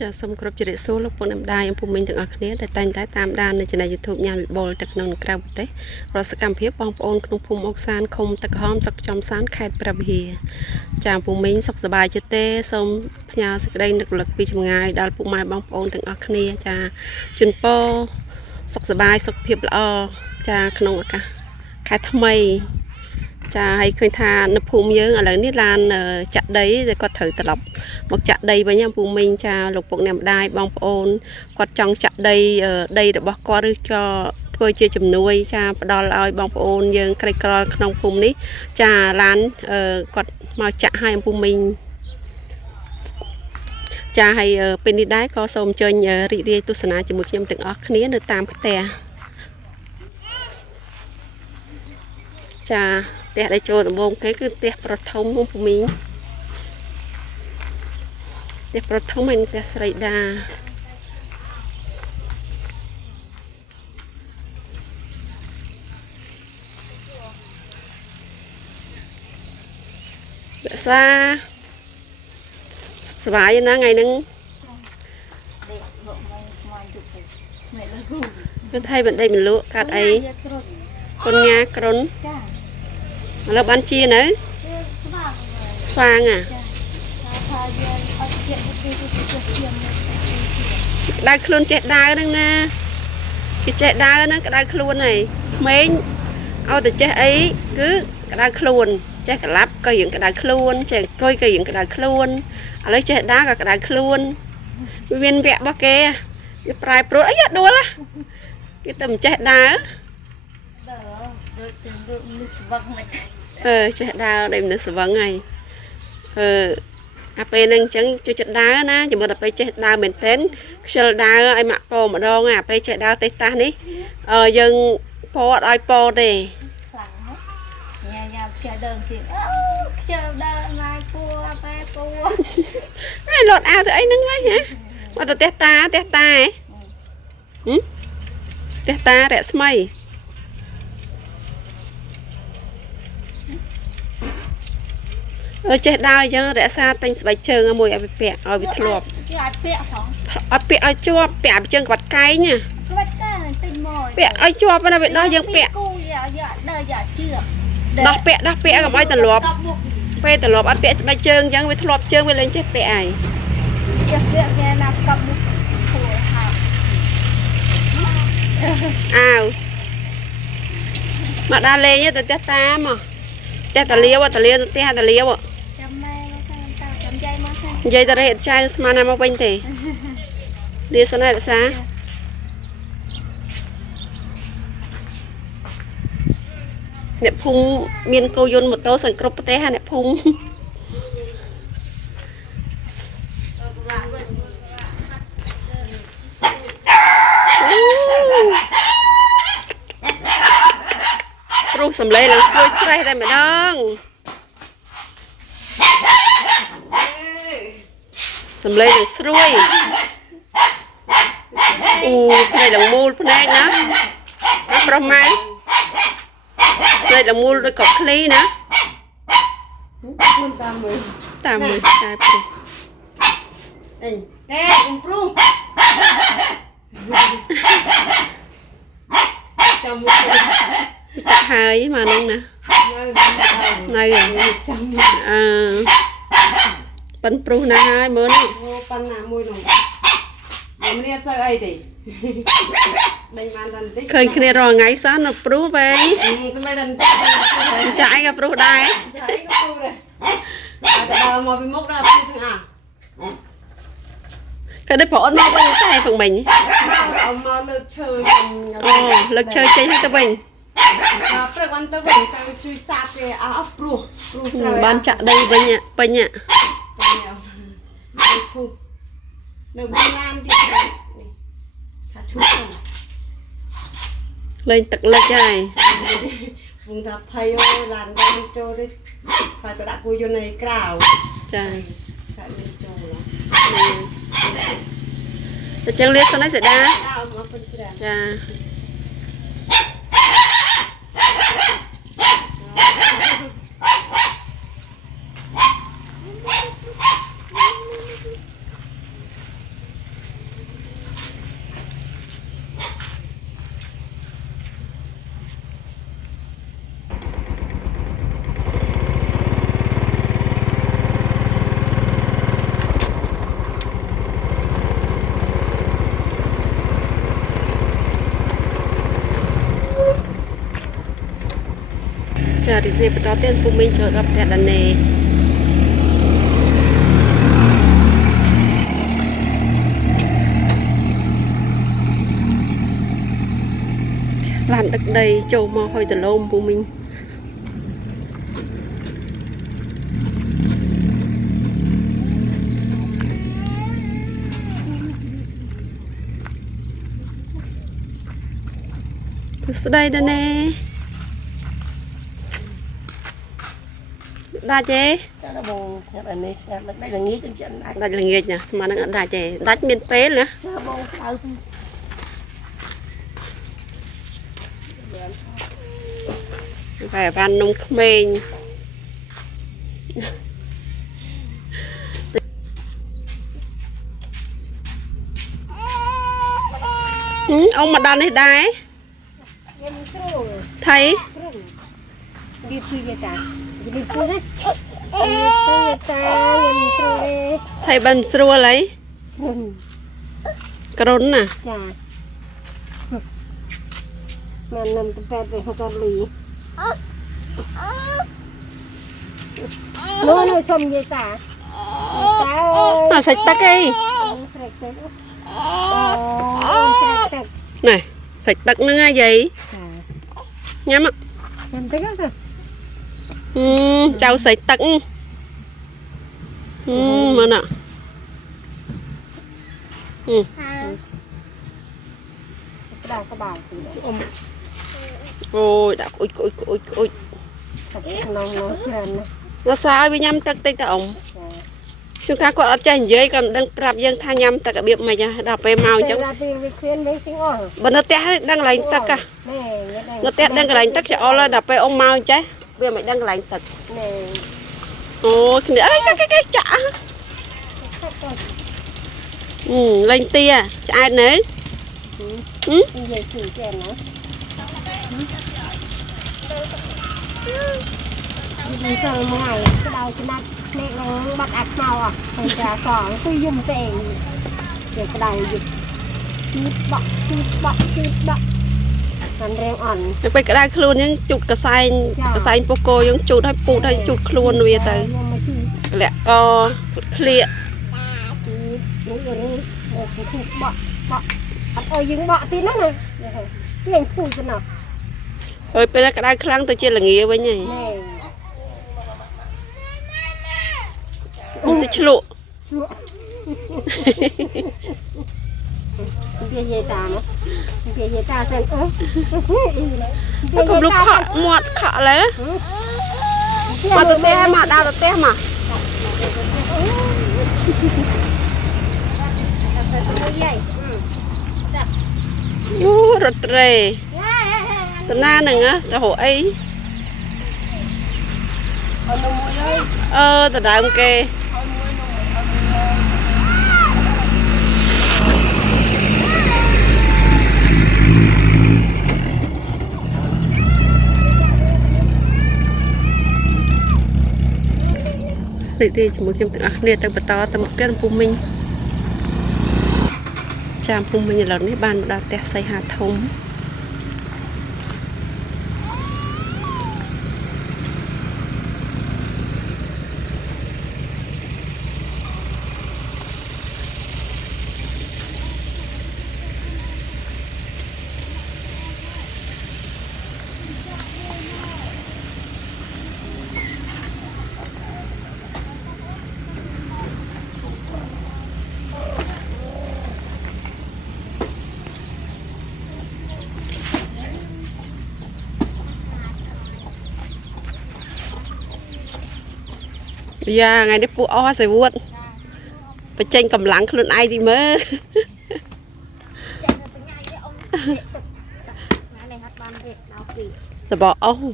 จะสมครบจริตสู้ลูกปนได้ยังภูมิถึงอัคเนียแต่แต่งแต่ตามด้านในจันทร์ยูทูบยานวิบอลจากนนกราบเตะรสกรรมเพียบปองปอนขนมภูมิอกซานคมตะหอมสักจอมซานไข่ประเบียจางภูมิสุขสบายเจเต้สมพญาสกได้นึกหลักปีจงายดาลภูมิบองปอนถึงอัคเนียจาจุนโปสุขสบายสุขเพียบละจาขนมกะไข่ทำไมจะให้เคยทานนภูมิเยอะอะไรนี่ลานจัดได้จะก็ถือตลบบอกจัดได้ไปยังภูมิจะหลบปกแนมได้บองโอนก็จังจัดได้ได้บอกก็หรือก็เพื่อเชื่อจำนวนจะดอลเอาบองโอนยังใครกรอขนมภูมินี้จะร้านก็มาจัดให้ภูมิจะให้เป็นนิได้ก็สมเจริญรีเรียตุสนาจมูกยมตึงออกนี้เดินตามแต่จะแต่ได้โจทย์วงcáiคือแต่ประทมมุมภูมิแต่ประทมมันแต่สไลดาเบสาสบายนะไงนึงเป็นไทยเป็นได้เป็นรู้กัดไอคนงากรนแล้วบ้านชีเนอะสว่างอ่ะได้คลุนเจ็ดดาวนั่งนะcáiเจ็ดดาวนั่นก็ได้คลุนnày mấyเอาแต่เจ็ดấy cứ cáiได้คลุนเจ็ดcái lắp cái hiện cáiได้คลุนเจ็ดcoi cái hiện cáiได้คลุนอะไรเจ็ดดาวcáiได้คลุนเวียนแวะบ่แกcáiปลายโปรดไอ้ยัดดูละcái tầmเจ็ดดาวchạy đào đây mình sẽ vắng ngày ap nâng chẳng cho chạy đá na chỉ một là phải chạy đào mình tên chạy đào ai mặc po mà đâu à phải chạy đào tây ta ní dân po ai po đây ai lọt ao thì ấy nâng lấy hả mà tao testa ấy testa rẻ smay chết đau chứ rẽ xa tinh bài chơi mùi ở bẹ ở bị thọp ở bẹ ở chua bẹ chân quạt cái nha bẹ ở chua bên này đó dân bẹ đọc bẹ gặp ai tần lọp bẹ tần lọp ở bẹ bài chơi chẳng bị thọp chơi với lên chết bẹ ai ao mà đa lên nhá tết ta mà tết ta liêu à dây ta hết chai mà nằm ở bên thế đi sang này là sao nẹp phun miên câu yun một tô sành crop té ha nẹp phun rú sầm lê là xuôi xuôi đây mà đông sầm lê là xuôi này là mua này nữa nó pro mai đây là mua đôi cọc ly nữa 80 cái pro hai mà nông nè này bánh pru này hai mướn bánh nào mùi nồng khơi kia rồi ngày sáng nó pru về chạy gặp pru đây cái đấy bỏ nó bên tay phần mình lực chơi chơi hết tao mình ban chợ đây bên nhạ lên tật lên chơi vùng thập thầy ơi làm đang cho đấy phải tự đặt cô vô này cào trời chân liệt sao nó sẽ đá dạ ចារីករាយបន្តទៀតពុំមីងចូលដល់ផ្ទះដាណេឡានដឹកដីចូលមកហុយដលមពុំមីងស្ដីដែរណែដាច់ទេស្ដាច់បងខ្ញុំអានេះស្ដាច់ដាច់ល្ងាចចឹងចិត្តដាច់ល្ងាចណាស្មាននឹងអត់ដាច់ទេដាច់មានពេលណាចាបងស្អៅតែវ៉ាន់នំក្មេងអ៊ំមកដល់នេះដែរថៃឌីបស៊ីតាឌីបស៊ីតាថៃបានស្រួលហើយក្រុនណាចាមែននំទៅពេទ្យទៅហៅកាលីនោះសុំនិយាយតាអត់សាច់ទឹកអីស្រេចទឹកអូស្រេចទឹកណែសាច់ទឹកហ្នឹងហ่าយាយញ៉ាំទឹកទៅចៅសាច់ទឹកមើលណាដាក់ក្បាលអូយដាក់អ៊ុចក្នុងនោះច្រើនណាស់សាឲ្យវាញ៉ាំទឹកតិចទៅអ៊ំជួនកាលគាត់អត់ចេះនិយាយគាត់មិនដឹងប្រាប់យើងថាញ៉ាំទឹករបៀបម៉េចដល់ពេលមកអញ្ចឹងដល់ពេលវាឃ្លានវិញជាងអស់បើនៅផ្ទះដឹងកន្លែងទឹកហ៎នៅផ្ទះដឹងកន្លែងទឹកច្អល់ហើយដល់ពេលអ៊ំមកចេះវាមិនដឹងកន្លែងទឹកអូគ្នាអីគេចាក់លេងទាឆ្អែតនៅនិយាយស៊ីចេះណាមិនសល់មួយក្តៅចំណាត់ភ្នែកឡើងបាត់អាចខ្មៅអស់តែចាសងគឺយំទេគេក្តៅយប់បក់បានរៀងអន់ទៅពេលក្តៅខ្លួនយើងជូតកសែងពូកោយើងជូតឲ្យពូតឲ្យជូតខ្លួនវាទៅលាក់កក្លៀកនេះសុខបក់អត់ឲ្យយើងបក់ទៀតណាទាញភួយទៅណោះអើយពេលក្តៅខ្លាំងទៅជាល្ងាវិញហីទៅឆ្លក់វាយាយតាណាវាយាយតាសិនកុំលុកខកមាត់ខកលើមកទៅផ្ទះមកដល់ទៅផ្ទះមកអូរត់ត្រេតាណានឹងទៅរកអីតដើមគេរីករាយជាមួយខ្ញុំទាំងអស់គ្នាទៅបន្តទៅមុខទៀតពុំមីងចាំពុំមីងឥឡូវនេះបានមកដល់ផ្ទះសីហាធំយ៉ាថ្ងៃនេះពួកអស់សៃវួតបញ្ចេញកម្លាំងខ្លួនឯងទីមើលសបអស់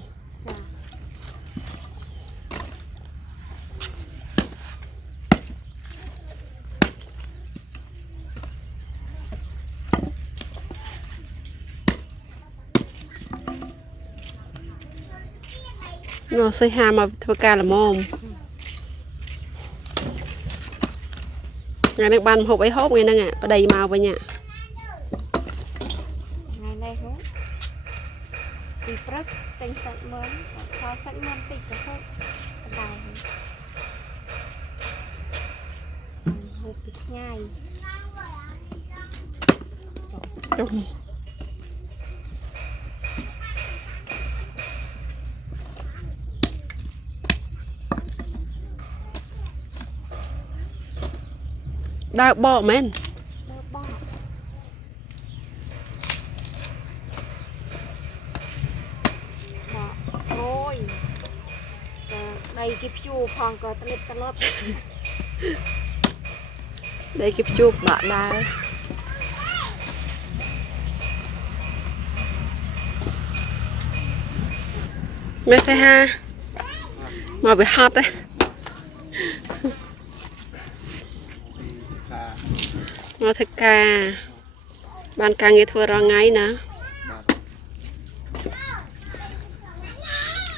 នោះសៃហាមកធ្វើការល្មមថ្ងៃនេះបានហូបអីហូបថ្ងៃហ្នឹងប្តីមកវិញថ្ងៃនេះហូបពី ព្រឹកទិញសាច់មាន់ខោសាច់មាន់តិចទៅចូលកណ្ដៅហូបពីឆ្ងាយ ចុះដើរបកមែន ដើរបោះអូយដីគេភ្ជួរផងក៏ត្លិបត្លត់ đây kịp chụp bạn đá mẹ xe ha mà bị hot đấy mà thật ca bạn càng nghe thua ra ngay nè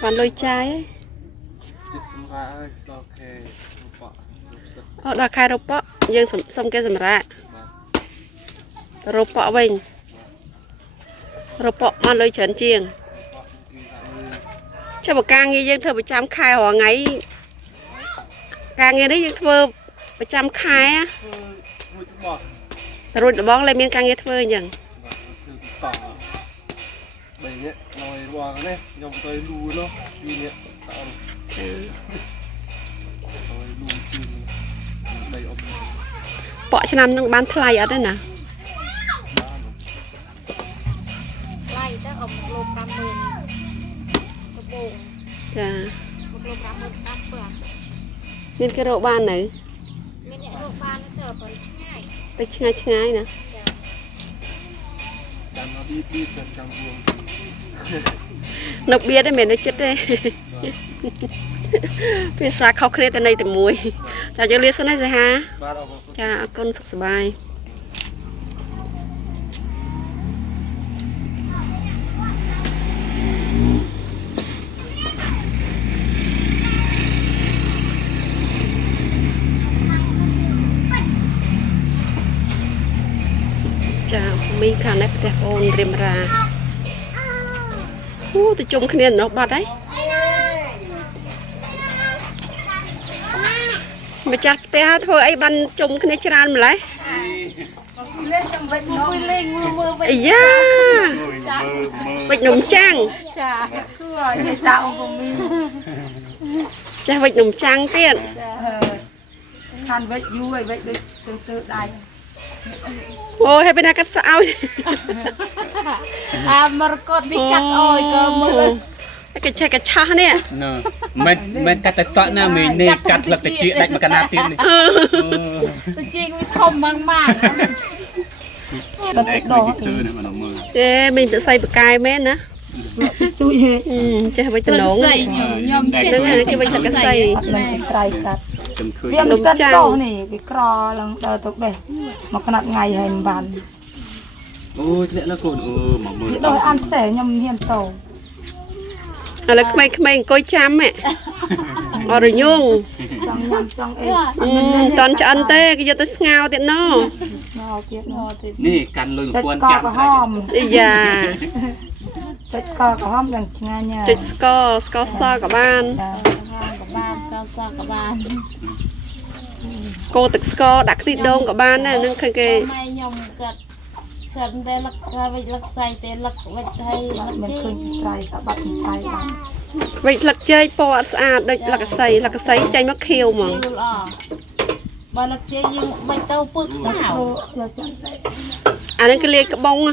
bạn lôi chai ấy đòi khai rộp bọ dương xong cái dầm ra rộp bọ bình rộp bọ mà lôi chấn chiêng cho một ca nghe dương thơ bị chăm khai hoặc ngay ca nghe đấy dương thơ bị chăm khai á rồi bóng lên miên ca nghe thơ nhỉ bỏ cho năm nó bán thay ở đây nè thay tới ổng 1 kg 50.000 cái bồn chà 1 kg 50 cam bữa nên cái độ ban này mình nhận độ ban nó chờ còn ngay tới ngay nè nộp bia đấy mình nó chết đấy phía xa khóc khế tới đây từ mùi chào cho liên này rồi ha chào con sắp bài chào mình khả năng đẹp ôn rìm ra tôi chung cái này nó bật đấy mà chặt té thôi ấy ban chung cái này tràn mà lấy ấy da vịt nồng trăng cha vịt nồng trăng tiền ăn vịt vui vịt từ đây ôi hay bên đây cắt sao mà cột bị chặt ôi cơ mưa cái chai cái cha nè mình cắt sợi na mình nè cắt là cái chuyện đánh mà cắt na tiền này tôi chiên với thom mang mang thế mình tự xây bậc cài mến nữa chơi với tận nón nhom thế này cái bây giờ cái xây viêm nồng trăng này cái cò lần đầu tục đây mà cái nát ngày hay bàn ôi thế là còn mà mưa đôi ăn sẻ nhầm hiền tàu là cái coi chăm mẹ rồi nhung trong toàn cho ăn tê cái giờ tới ngao tiện nó nè cắn lôi một con chạm bây giờ chết co có hom rằng ngay nha chết score so cả ban cô tự score đặt tít đông cả ban này nâng cái gần đây lắc say thế lắc vịt hay lắc vịt lắc chơi po à đây lắc say chay mắc khiêu mà bà lắc chơi nhưng vịt tao bự nào à nên cái lia cái bông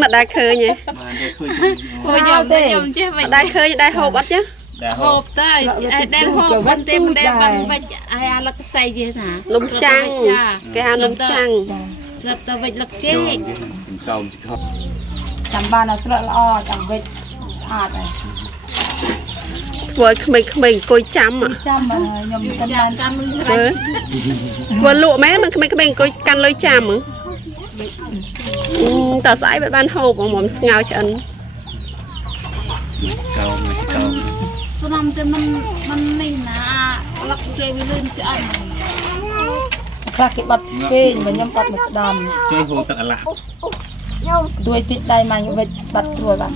mà đai khơi nhỉ đai khơi đai hộp bắt chứ hộp tới đem hộp bên tem đem bằng vịt ai lắc say gì hả lông trăng cái hào lông trăng lập tao vịt lắc chế chẳng bàn là sợ lo chẳng vịt này với mình coi chăm à chăm mà nhầm tân vừa lụa mấy mình coi căn lôi chăm à tờ sải với ban hộp mà mồm ngao chân số năm thì mình này là lắc chơi với lên cho ăn các cái bật phê và nhâm bật mà đòn chơi hồ tợ lạ đuôi tít đây mà như vậy bắt rồi bạn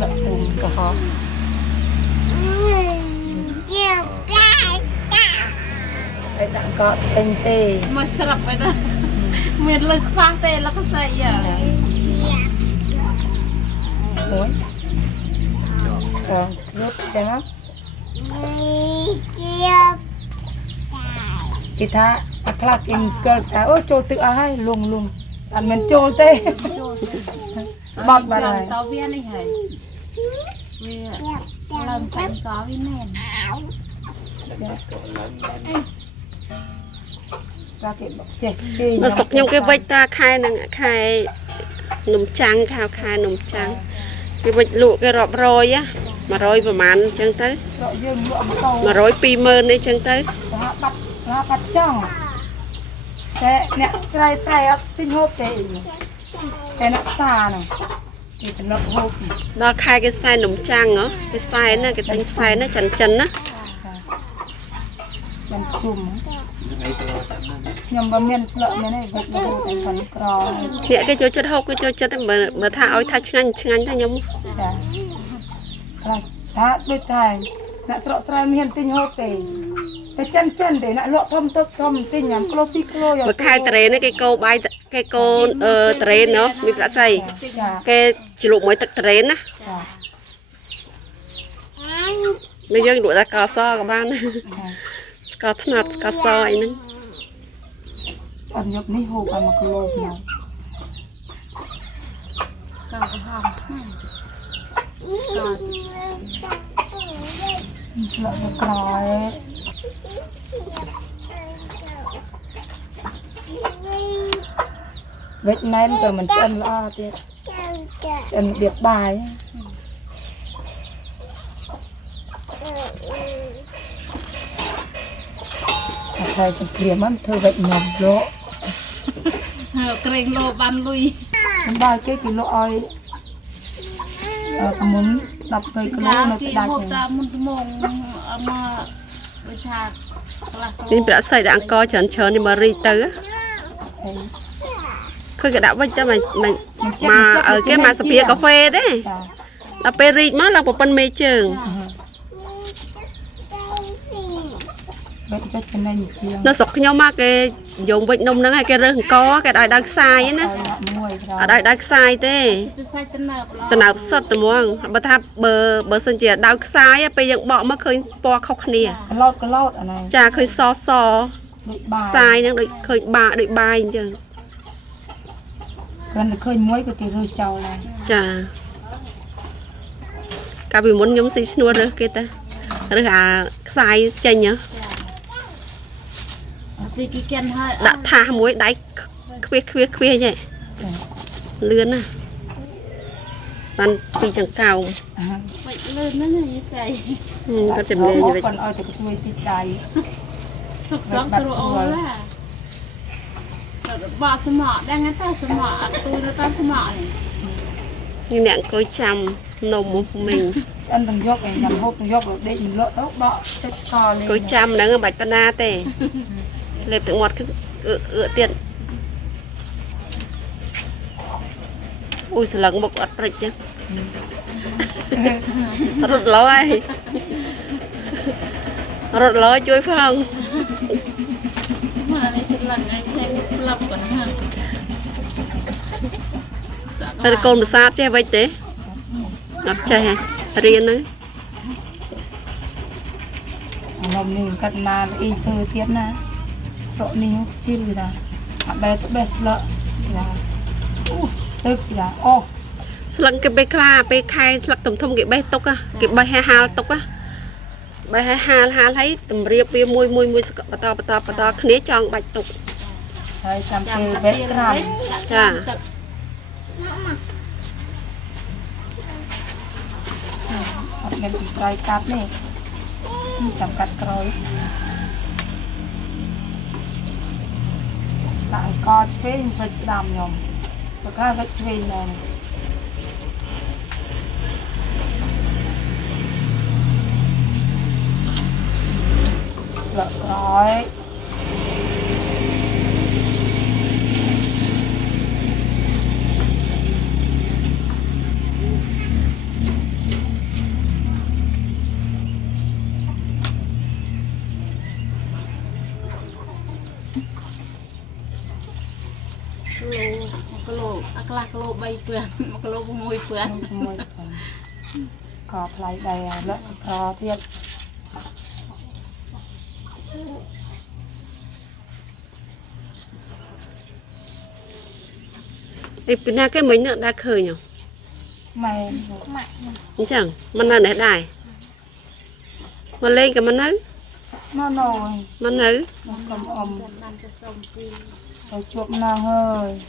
sợ tùm cả khó đây đang có tên tê មកស្រាប់ហើយណាមានលើខ្វះទេលក្ខស្អីអា ôi trời rút cho nó thì tha clap in skirt ta ôi trôi tự ai luồng luồng anh mình trôi tê bọt bà này តវានេះហើយវាឡើងសាច់ក៏វាណែន ra cái bọc chết đi មកសុកខ្ញុំគេវិចតាខែនឹងខែនំចាំងខែនំចាំងគេវិចលក់គេរាប់រយ100ប្រហែលអញ្ចឹងទៅ sợ dương lụa một câu 100 20000នេះអញ្ចឹងទៅ nó bắt chong thế nè sai sai tinh hộp thế thế nó xa này thì nó hộp ដល់ខែគេខ្សែនំចាំងហ៎គេខ្សែណាគេទិញខ្សែណាចិនចិនណា มันจุ่มញ៉ាំបើមានស្លឹកមានឯងវាទៅតែphầnក្រ អ្នកគេចូលចិត្តហូបគេចូលចិត្តតែបើថាឲ្យថាឆ្ងាញ់ឆ្ងាញ់តែខ្ញុំ ចាខ្លះថាដូចតែអ្នកស្រកស្រែមានទិញហូបទេតែចិនចិនទេអ្នកលក់ធំទឹកធំទិញញ៉ាំគីឡូ2គីឡូយក បើខែតរេនេះគេកោបាយគេកោតរេណមានប្រាក់សៃ ចា គេជ្រលក់មួយទឹកតរេនណា ចា នេះយើងលក់តែស្ករសក៏បានស្ករត្នោតស្ករសអីហ្នឹង អត់យកនេះហូបឲ្យ1គីឡូមក ក៏កំហំស្ងាញ់ក៏ ស្លឹកវាក្រឯវិចណែនក៏មិនឆ្អិនល្អទៀតឆ្អិនរបៀបបាយតែសង្គ្រាមហ្នឹងធ្វើវិចញ៉ាំលក់ ក្រែងលោបានលុយ ខ្ញុំបាយគេគេលក់ឲ្យមុន10 20គីឡូនៅ គេ ក្តាច់ ហូប ហ្នឹង តាមុនត្មងមកដូចថាខ្លះ នេះប្រាក់សៃដាក់អង្គច្រើនច្រើននេះមករីកទៅឃើញគេដាក់វិញតែមកឲ្យគេមកសាភាកាហ្វេទេ ចា ដល់ពេលរីកមកឡើងប្រពន្ធមេជើង វិចចុចចំណេញជាង នៅស្រុកខ្ញុំមកគេយកវិចនំហ្នឹងឲ្យគេរើសអង្គគេឲ្យដល់ខ្សាយណា ឲ្យអ្នកមួយក្រោ អត់ឲ្យដល់ខ្សាយទេ ទៅសាច់ទៅនៅប្លោ តំណើបសុទ្ធតែហ្មងបើថាបើសិនជាដៅខ្សាយពេលយើងបកមកឃើញពណ៌ខុសគ្នា ក្លោតអាហ្នឹង ចាឃើញសស ដូចបាយ ខ្សាយហ្នឹងដូចឃើញបាដូចបាយអញ្ចឹង គ្រាន់តែឃើញមួយក៏គេរើសចោលហើយ ចាកាលពីមុនខ្ញុំស៊ីឈ្នួលរើសគេទៅរើសអាខ្សាយចេញហ៎ ពីគេកិនហើយ ដាក់ថាសមួយដៃខ្វៀសហីលឿនណាបានពីចង្កោម បាច់លឿនហ្នឹងយីស្អី គាត់ជំនាញវិញ គាត់ឲ្យតែជួយទីដៃ សុកសងគ្រូអូឡាបកស្មក់ដឹងថាស្មក់អត់ទូនៅតាមស្មក់នេះ នេះអ្នកអង្គុយចាំនំមិញ ឆ្អិនទាំងយកឯងចាំហូបទាំងយកដេកមិនលក់ទៅដកចុចស្ករលេង អង្គុយចាំហ្នឹងមិនបាច់តាណាទេលេបទឹកមាត់គឺអឺទៀតអូយស្លឹងមុខអត់ព្រិចចឹងរត់លោហើយរត់លោជួយផង មកនេះស្លឹកឯងផ្លេចផ្លាប់ក៏ណា ហើយកូនប្រាសាទចេះវិចទេអត់ចេះហ៎រៀនហ្នឹង នំនេះកាត់ណាអ៊ីធ្វើទៀតណាស្រកនេះជិលគេថាអាបែទៅបេះស្លឹកចាអូទឹកចាអូ ស្លឹងគេបេះខ្លាពេលខែស្លឹកធំគេបេះទុកគេបេះហាលទុកបេះហាលហើយតម្រៀបវាមួយបន្តគ្នាចង់បាច់ទុក ហើយចាំពេលបេះក្រាំ ចា អត់មានពីក្រោយកាត់នេះចាំកាត់ក្រោយដាក់អង្គឆ្វេងវិចស្ដាំខ្ញុំបើខ្លះវិចឆ្វេងហ្នឹងស្លឹកក្រោយ គីឡូអាក្លាគីឡូ3ពឿន1គីឡូ6ពឿន មួយក៏ថ្លៃដែរលក់ក្រទៀត ឯពីណាគេមិញនោះដែរឃើញហ៎ ម៉ែ ម៉ាក់ អញ្ចឹងមិននៅនេះដែរមកលេងក៏មិននៅ nó nồi មិននៅ nó cầm ẩm បានទៅសុំពី rồi chuột nàng ơi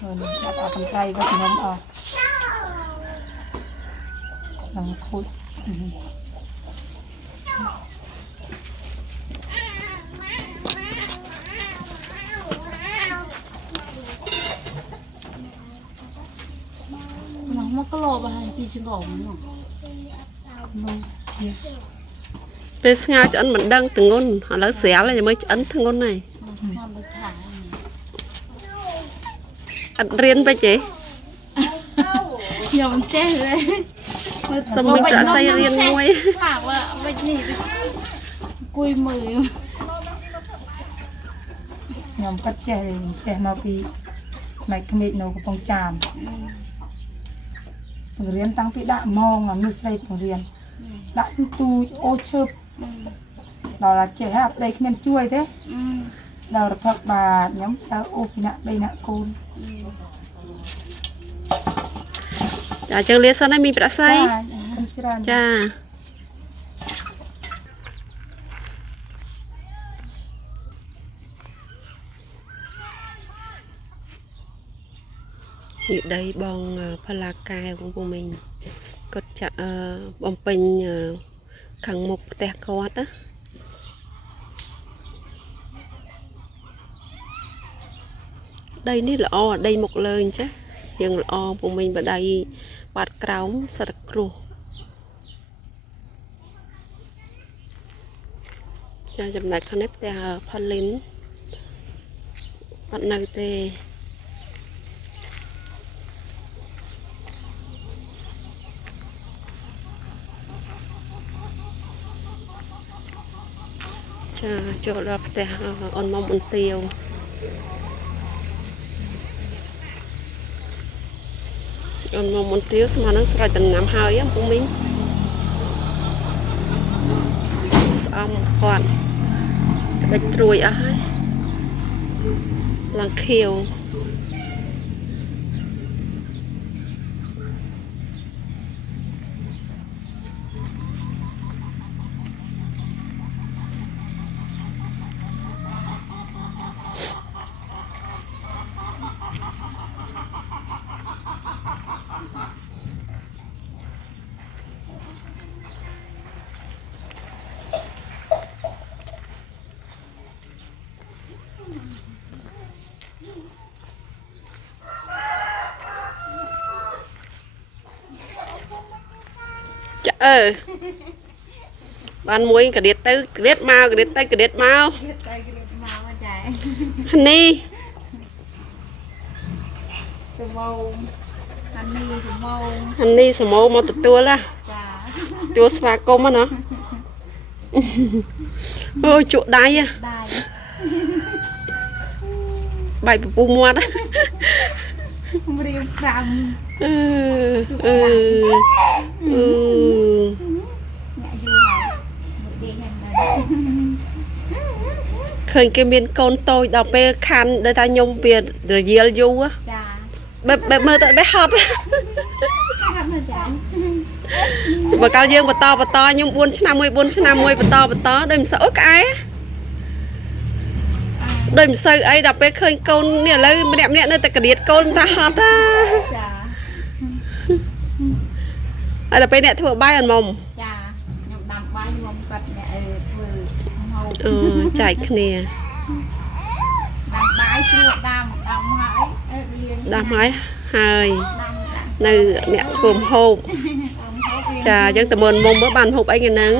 rồi đặt ở phần tay với nấm ở bằng khối នោះ1គីឡូបើឲ្យពីចង្កងនោះ ពេលស្ងោរឆ្អិនមិនដឹងទងន់ឥឡូវស្រាលហើយមើលឆ្អិនធ្ងន់ហើយ ខ្ញុំដូចថា អត់រៀនពេកទេ ខ្ញុំចេះទេ សុំមិញប្រាក់សៃរៀនមួយ ថាว่าវិចនេះគួយមើល nhom cắt chè mà bị mày cái mệt nấu cái bông tràm riêng tăng bị đạ mong là mưa say của riêng đạ sinh tu ô chớp đó là chè hạt đây cái men chuối thế đó là phật bà nhóm ta ô cái nạ đây nạ côn ចាចឹងលាសិនហើយមីប្រាក់សៃ con chran ចានេះដីបងផល្លាកែបងពូមីងគាត់ចាក់បំពេញខាងមុខផ្ទះគាត់ណាដីនេះល្អដីមុខលើអញ្ចឹងរៀងល្អពូមីងបដៃបាត់ក្រោមសិតតែគ្រោះចាចំណែកខាងនេះផ្ទះផលលីនអត់នៅទេចាចូលដល់ផ្ទះអូនមុំអ៊ុនទាវអូនមុំអ៊ុនទាវស្មើនឹងស្រោចដំណាំហើយពុំមីងស្អំគាត់ក្បាច់ត្រួយអស់ហើយឡើងខៀវបានមួយកដៀតទៅកដៀតមកកដៀតទៅកដៀតមកនេះ អានេះសមោមកទទួលណាទទួលស្វាគមន៍ណាអូជក់ដៃបាយពពុះមាត់រៀង5 ឃើញគេមានកូនតូចដល់ពេលខាន់ដោយថាខ្ញុំវារយាលយូរចាបែបមើលទៅបែបហត់បើកាលយើងបន្តខ្ញុំ4ឆ្នាំមួយ4ឆ្នាំមួយបន្តដូចមិនសូវអូក្អែដូចមិនសូវអីដល់ពេលឃើញកូននេះឥឡូវម្នាក់នៅតែក្រៀតកូនថាហត់ចាហើយដល់ពេលអ្នកធ្វើបាយអត់មុំចាខ្ញុំដាំបាយមុំគាត់អ្នកធ្វើហូបចែកគ្នាដាំបាយស្រួលដាំហើយនៅអ្នកធ្វើហូបចាអញ្ចឹងតើមើលមុំមើលបានហូបអីគេហ្នឹង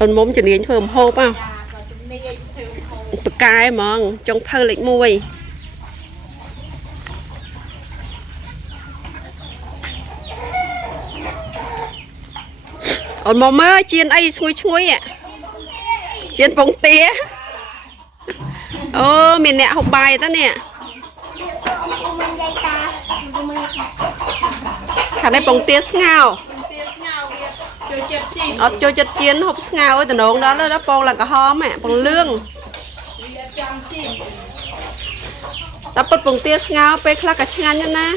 អូនមុំជំនាញធ្វើហូបបកែហ្មងចុងភៅលេខ1អ អូនមកមើលជៀនអីឈ្ងុយឈ្ងុយជៀនពងទាអូមានអ្នកហូបបាយតើនេះខាងនេះពងទាស្ងោអត់ចូលចិត្តជៀនហូបស្ងោឲ្យតំណងដល់ពងឡើងក្រហមពងលឿងតែពុតពងទាស្ងោពេលខ្លះក៏ឆ្ងាញ់ណាស់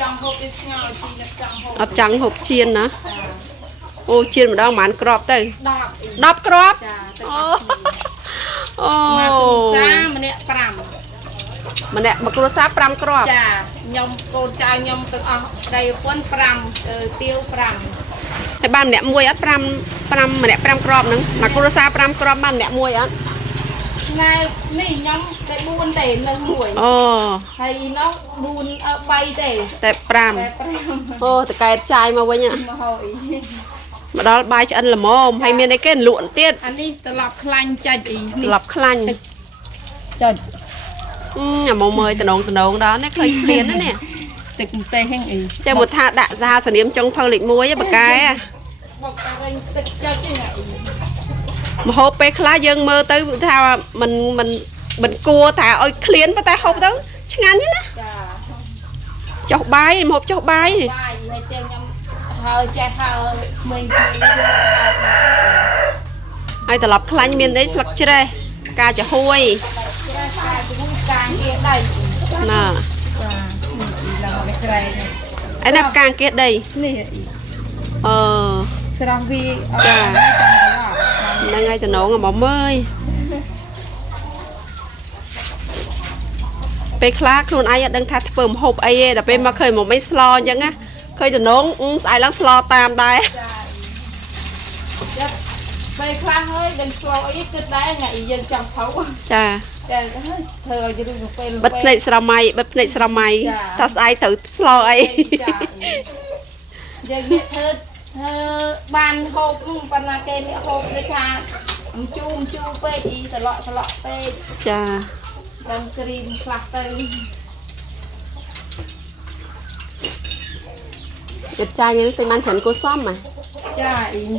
ចង់ហូបវាស្ងោជីអ្នកចង់ហូបអត់ចង់ហូបជៀនណាអូជៀនម្ដងប៉ុន្មានគ្រាប់ទៅ10គ្រាប់អូសាម្នាក់5ម្នាក់មកគ្រួសារ5គ្រាប់ចាខ្ញុំកូនចៅខ្ញុំទាំងអស់ប្តីប្រពន្ធ5ទាវ5ហើយបានម្នាក់មួយអត់5ម្នាក់5គ្រាប់ហ្នឹងមកគ្រួសារ5គ្រាប់បានម្នាក់មួយអត់ថ្ងៃនេះខ្ញុំតែ4ទេនៅមួយអូហើយនោះ4 3ទេតែ5អូតកែតចាយមកវិញមកហើយមកដល់បាយឆ្អិនល្មមហើយមានអីគេលក់ទៀតអានេះត្រឡប់ខ្លាញ់ចាច់អីត្រឡប់ខ្លាញ់ចាច់អាមកមើលតំណងដល់នេះឃើញព្រៀនណានេះទឹកទេហេងអីចាំមកថាដាក់សាសនាមចុងផៅលេខ1បកែមកតែវិញទឹកចាច់អីមហូបពេលខ្លះយើងមើលទៅថាមិនគួរតែឲ្យឃ្លានប៉ុន្តែហូបទៅឆ្ងាញ់ណាចាចុះបាយមហូបចុះបាយហើយចេះខ្ញុំហើយចេះហើយក្មេងៗហើយត្រឡប់ខ្លាញ់មានអីស្លឹកជ្រេះការចំហួយកាងគេដីណាឡើងមកក្រែងឯណាកាងគេដីនេះអឺស្រស់វាចាហ្នឹងហើយតំណងមកមើលពេលខ្លះខ្លួនឯងអត់ដឹងថាធ្វើម្ហូបអីទេដល់ពេលមកឃើញមកមិនស្លអញ្ចឹងណាឃើញតំណងស្អែកឡើងស្លតាមដែរចាពេលខ្លះហើយដឹងស្លអីគិតដែរថ្ងៃយើងចង់ផៅចាតែហើយធ្វើឲ្យរឿងទៅពេលបិទភ្នែកស្រមៃបិទភ្នែកស្រមៃថាស្អែកត្រូវស្លអីចាយើងនេះធ្វើបានហូបប៉ុន្តែគេនេះហូបដូចថាជូរពេកត្រឡក់ពេកចាបានគ្រីមខ្លះទៅចិត្តចាយនេះទៅបានច្រើនគូសមហ៎ចា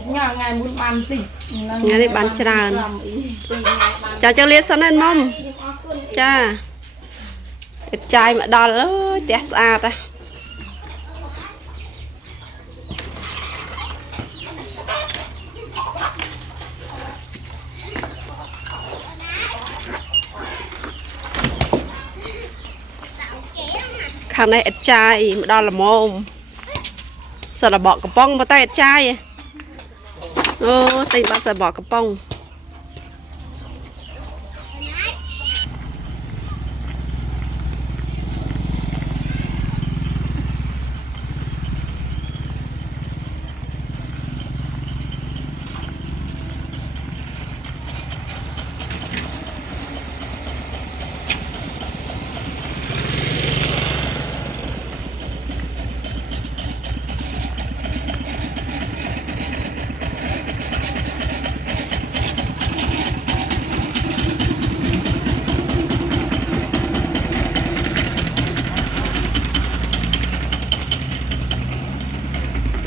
ថ្ងៃមុនបានតិចថ្ងៃនេះបានច្រើនចាចង់លាសិនណាមុំចាចិត្តចាយមកដល់អើយផ្ទះស្អាតហ៎ខាងនេះអត់ចាយមកដល់ល្មមសិតបកកំប៉ុងមកតែអត់ចាយអូទិញបាត់សិតបកកំប៉ុង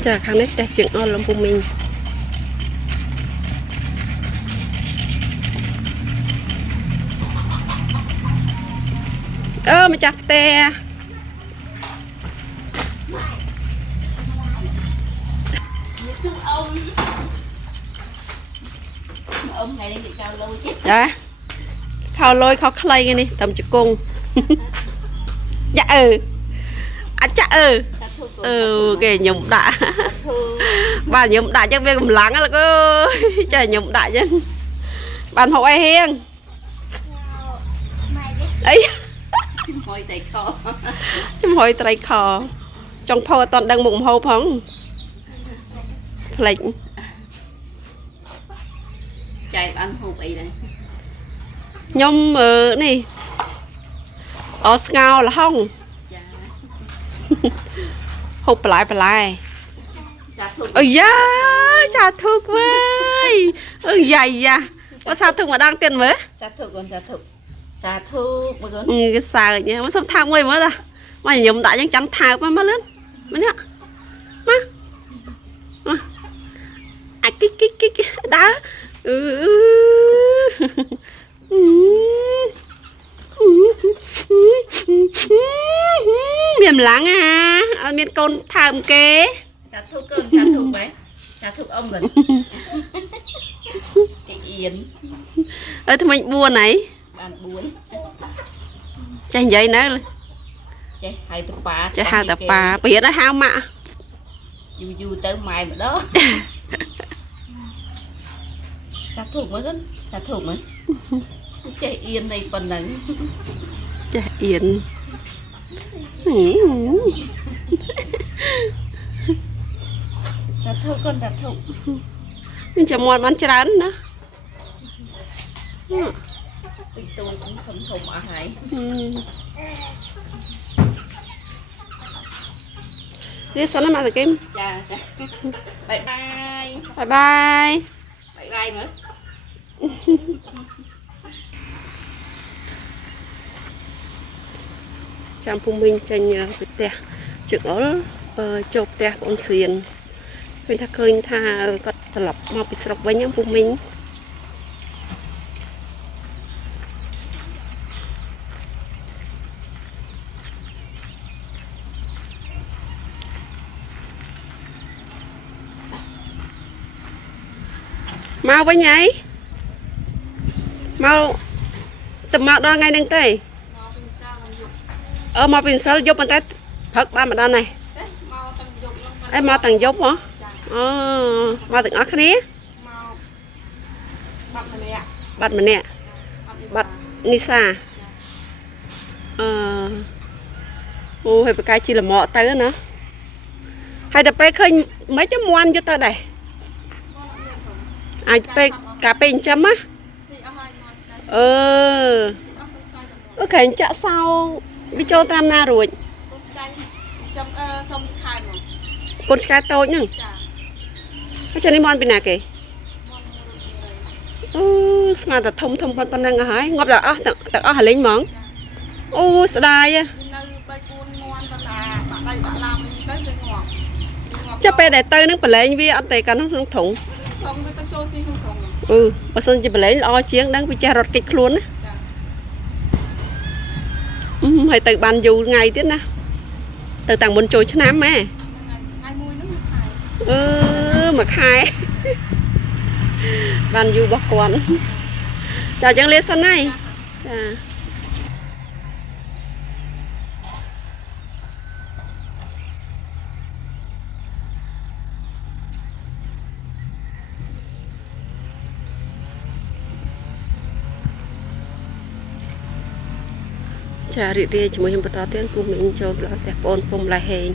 ចាខាងនេះផ្ទះជើងអស់លំពុំមីងម្ចាស់ផ្ទះអ៊ំថ្ងៃនេះនិយាយកៅលុយចាខោលុយខោខ្លីនេះត្រឹមជង្គង់ចាអាចចាគេខ្ញុំដាក់បាទខ្ញុំដាក់ចឹងវាកម្លាំងហ្នឹងអើយចាខ្ញុំដាក់ចឹងបានហូបអីហៀងអីចំហុយត្រីខចង់ផោអត់តដឹងមុខម្ហូបផងផ្លេចចៃបានហូបអីដែរខ្ញុំនេះស្ងោរល្ហុងហូបបន្លែអូយ៉ាសាធុកវើយយ៉ាបើសាធុកម្ដងទៀតមើលសាធុកមើលគេសើចមកសុំថើបមួយមើលតាមកខ្ញុំដាក់ចឹងចាំថើបមកលឿនមកនេះមក Ách kích kích kích đá miền láng à miền con thầm kế Chả thuộc cơm, chả thuộc mấy. Chả thuộc ông gần. Cái yến. ơi thì mình buồn này Bạn buồn. chanh giấy nữa Chả hai tập bà. chả hai tập bà biết đó hao mạ Dù dù tới mai mà đó. Chả thuộc mấy gần. Chả thuộc mấy. Chả yên này phần này. chả yến Chả thuộc con, chả thuộc. mình chỉ muốn bán chán nữa Tôi cũng không thùng ở hải. đi sáng năm mà kim Chà, chà. Bye bye. bye bye Bye bye nữa. chăm phụ minh tranh cái tè chữ ở chụp tè bọn xiên mình ta khơi tha có tập lập mà bị sọc với những phụ minh mau với nhảy mau tầm mau đo ngay đằng tây mau bình sao giúp bàn tay phật ba mặt đo này em mau tầng giúp hả mau tầng ớt này bắt mình nè bắt Nisa ô hay cái chi là mọ tới nữa hay đập bé khơi mấy chấm ngoan cho ta đây ai pe cà phê chấm á ok chả sao đi cho tam na rồi con sky tôi nhá cái chân đi mòn bên nào kì mà ta thông thông con năng ở hải ngọc là tặng ở hải lính món sao đai chắc pe để tơi nước bể lên vì ăn tê cả nó không thủng bà sơn chỉ lấy lo chiến đang bị cha rọt kịch luôn á hay từ bàn dù ngày tiết nè từ tầng muốn trôi nám mẹ mà khai bàn dù bọc quần chào chẳng lê sân này chả rị rị chúng mình bắt đầu tiên cùng mình cho là đẹp ôn cùng lại hình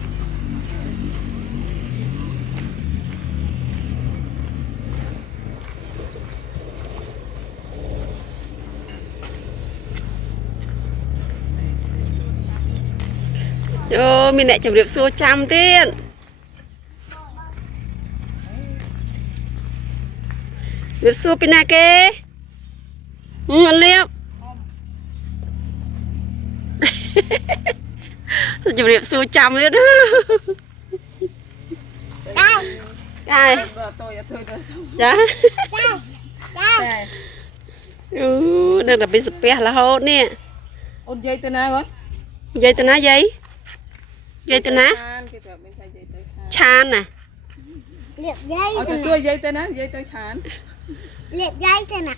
mình lại chấm điệp xua trăm tiên điệp xua pin na kê ngon liệp chụp điệp xua trăm đấy đó ai dạ đừng là bị sụp bè là hốt nè ôn dây tên nào rồi dây tên nào dây tên nào chan nè liệp dây ở tôi xuôi dây tên nào dây tôi chán liệp dây thế nào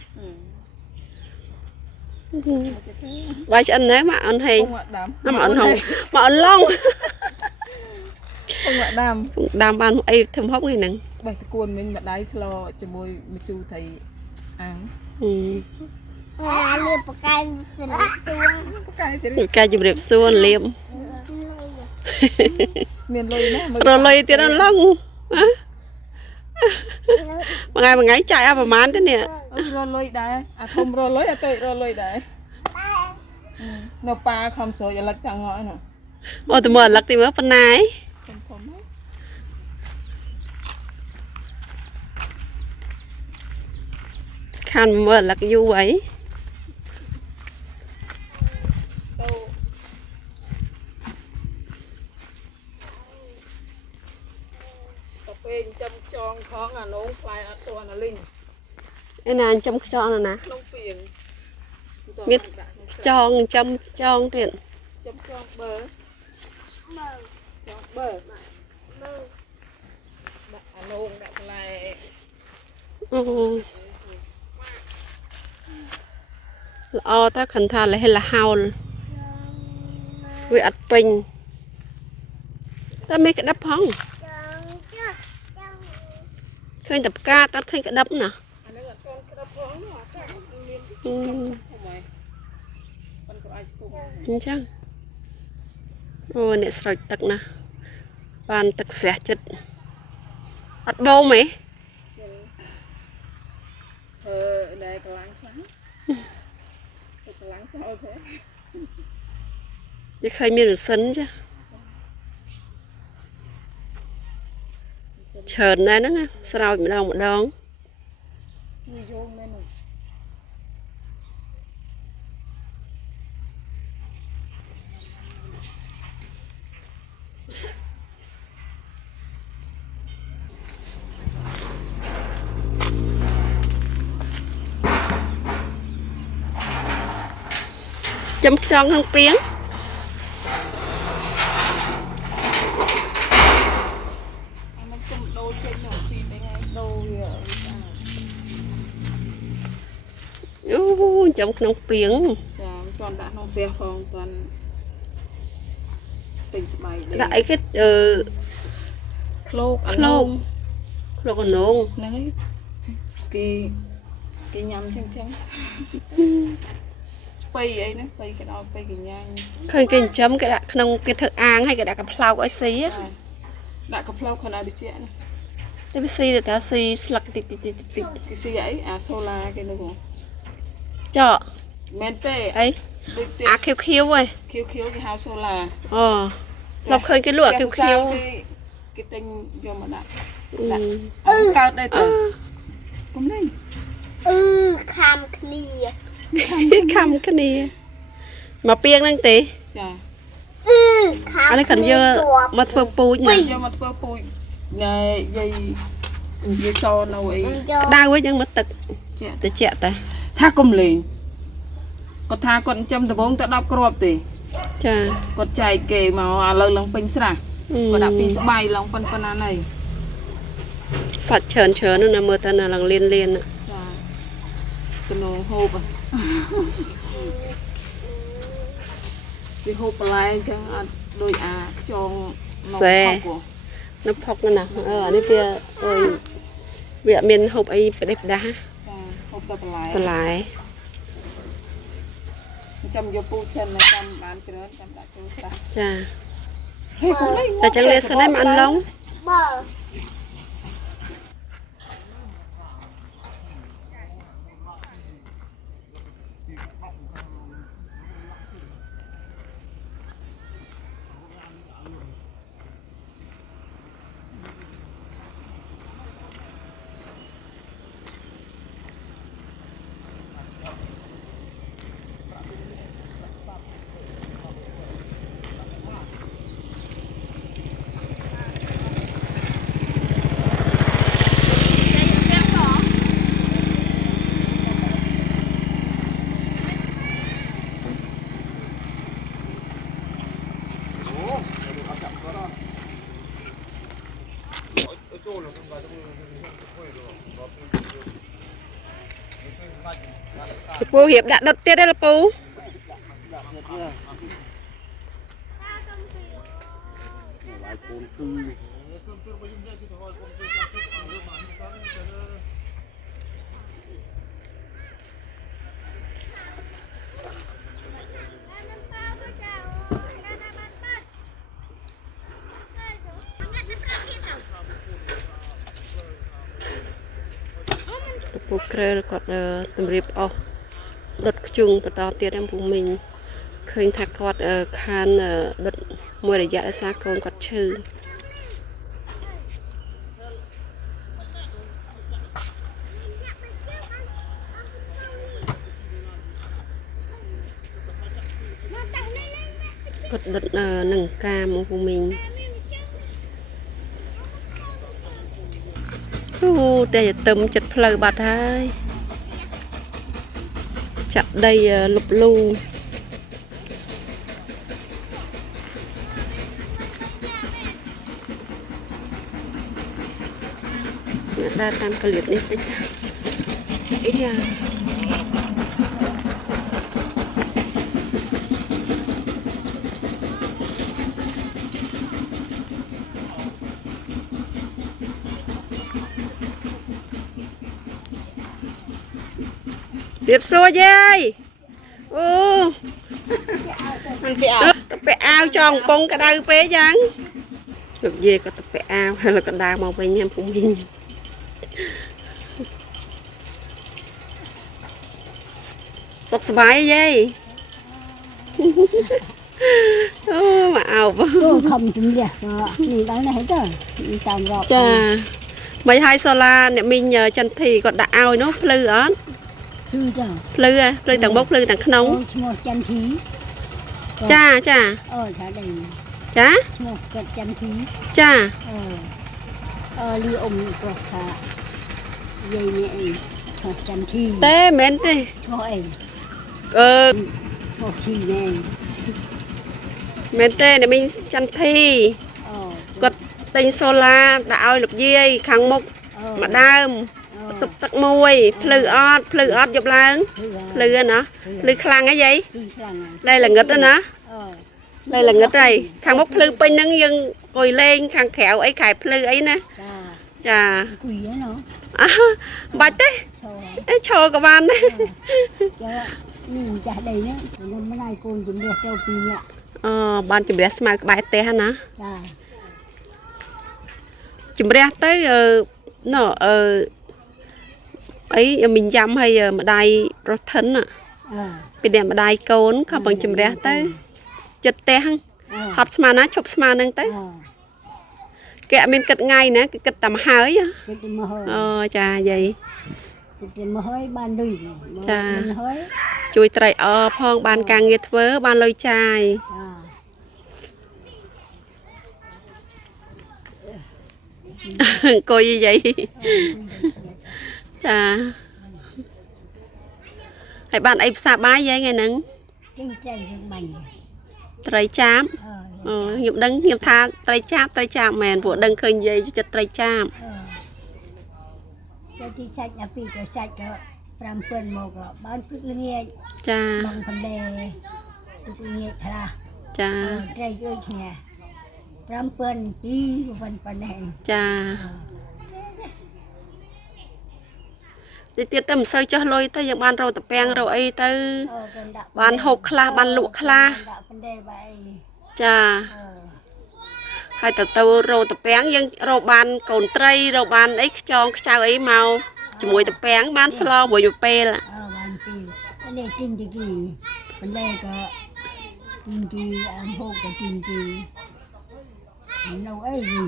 vài chân đấy mà ăn hay nó mà ăn hồng mà ăn long không ngại đam đam ban ấy thơm hốc này nè bảy cuốn mình mà đáy slo cho môi chu thầy ăn liệp cái chụp đẹp xuân liệp miền lôi nè rồi lôi tiền ăn long mà ngày chạy à mà thế nè rồi lôi đáy không rồi lôi tôi rồi lôi đáy nó pa không sợ giờ lật chẳng ngõ nè ô tụi mình lật tìm ở phần này khăn mưa lật du ấy ពេលចាំចងខងអានោះផ្លែអត់ទាន់អាលីង ឯណាចំខ្យល់ណា ក្នុងពីង មានចងចំចងទៀត ចាំចងបើចងបើដាក់អានោះដាក់ផ្លែ អូល្អតើខិនថាលះលហោលវាអត់ពេញតែមានក្តាប់ផងឃើញតែផ្កាតើឃើញក្តាប់ណា អានេះអត់ទាន់ក្តាប់ផងអត់ចាមាន អឺ ហើយប៉ុនក៏អាចស្ពុក អញ្ចឹងអូអ្នកស្រោចទឹកណាបានទឹកស្រះចិត្តអត់បោមទេ ដែលកម្លាំងខ្លាំងកម្លាំងចោលទេ ជាឃើញមានម៉ាស៊ីនចាច្រើនណាស់ហ្នឹងណាស្រោចម្ដង ជួយយកមែននោះ ចំខ្យងក្នុងពីង អានោះខ្ញុំដូរចេញនោះពីថ្ងៃដូរវា អូចំក្នុងពីង ចាមិនទាន់ដាក់ក្នុងសះផងទាន់ពេញស្បែក ដាក់អីគេឃ្លោកអានោះ លោកកណង ហ្នឹងឯងគេញ៉ាំចឹងស្ពៃអីហ្នឹងស្ពៃគេដល់ស្ពៃកញ្ញាញ ឃើញគេចិញ្ចឹមគេដាក់ក្នុងគេធ្វើអាងហើយគេដាក់កំ plau ឲ្យស៊ី ដាក់កំ plau ខណៈតិចណា តែវាស៊ីទៅស៊ីស្លឹកតិច គេស៊ីអីអាសូឡាគេនោះ ចោ មែនទេ អី ដូចទេ អាខៀវហ៎ ខៀវគេហៅសូឡា អូលោកឃើញគេលក់អាខៀវ គេទិញយកមកដាក់កើតដែរទៅកុំលេង ខំគ្នាមកពីងហ្នឹងទេ ចា អានេះគាត់យកមកធ្វើពូជណា យកមកធ្វើពូជណែយាយសនៅអី ក្តៅវិញចឹងមកទឹក ចា ត្រជាក់តែ ថាកុំលេងគាត់ថាគាត់ចិញ្ចឹមដំបងទៅ10គ្រាប់ទេ ចា គាត់ចែកគេមកឥឡូវឡើងពេញស្រះគាត់ដាក់ពីស្បៃឡើងប៉ុណ្ណាណៃ សាច់ច្រើនហ្នឹងណាមើលទៅណាឡើងលៀន ចាគនោហូបវាហូបបន្លែអញ្ចឹងអត់ដូចអាខ្យង នៅផុកណាអានេះវាអើយវាអត់មានហូបអីប្រដេះប្រដាស់ ចាហូបតែបន្លែ បន្លែ ចាំយកពូសិនចាំបានច្រើនចាំដាក់ចូលស្រះ ចា ហេកុំលេង តែចឹងលាសិនហើយមកអន្លង ពូរៀបដាក់ដុតទៀតទេលពូ ពូក្រែលគាត់តម្រៀបអស់ដុតខ្ជុងបន្តទៀតហ្នឹងពូមីងឃើញថាគាត់ខានដុតមួយរយៈដោយសារកូនគាត់ឈឺគាត់ដុតនឹងកាមពូមីង แต่จะตึมจัดเพลอบัดให้จับได้ลบลูได้ตามกระเหลียดนี่ไปจ้ะอีกอย่างเรียบโซ่ยายโอ้มันไปเอาจองปงกระดาษเป๊ะยังลูกเย่ก็ไปเอาแล้วก็ดาวมองไปเนี่ยผมหินตกสบายยายโอ้มาเอาปะ không chúng đẹp mình bán này hết rồi mình tạm gọt จ้าไม่ให้โซลาเนี่ยมีnhờจันทีก็ดาวเนาะพลืออ่ะ thư rồi พลือพลือต่างบกพลือต่างขนม một trăm thí จ้าจ้า thả đầy จ้า một trăm thí จ้า ly ông của thả dây nhẹ một trăm thí เต้เม้นเต้ thôi một thí này เม้นเต้เนี่ยมีจันทีก็ติงโซลาดาวลูกเย่ขังมกมาดามตุกตักมวยพลืออดหยบล้างพลือเนาะพลือคลังไอ้ยัยđây là nghịch đó nè đây là nghịch đây khang mốc phư pin nâng dân ngồi lên khang kẹo ấy khải phư ấy nè chà quỷ nó bạch đấy cho các bạn đấy mình trả đầy nữa nên bữa nay cô chuẩn bị cho pin ạ bạn chuẩn bị smile cái bài té hả chuẩn bị tới nó ấy mình dăm hay mà đai rất thân à bây giờ mà đai côn không bằng chuẩn bị tới chật té hăng hot smile nó chụp smile nâng tới kệ mình cất ngay nè cái cất tầm hơi chà vậy chà chui trai phong ban càng nghe thớ ban lôi chai cô như vậy chà hãy bạn ấy xa bái vậy nghe nứng trai chám nghiệp đấng nghiệp tha trai chám mền vụ đấng khơi dây cho trai chámที่ใส่ยาปีก็ใส่ก็ปรำเปิ้นโมก็บ้านพึกเงี้ย จ้า บางพันเดพึกเงี้ยทรา จ้า ใจเอ้ยเนี่ยปรำเปิ้นปีวันปันแห่ง จ้าtiết tầm sơi cho lôi tới những ban rau tập beng rau ấy tới ban hộp kha ban lụa kha chà hai tàu tàu rau tập beng nhưng rau ban cồn tray rau ban ấy cho chào ấy màu chỉ mùi tập beng ban slo buổi chụp pe là ban pi cái này tin gì vấn đề có tin gì hộp có tin gì lâu ấy gì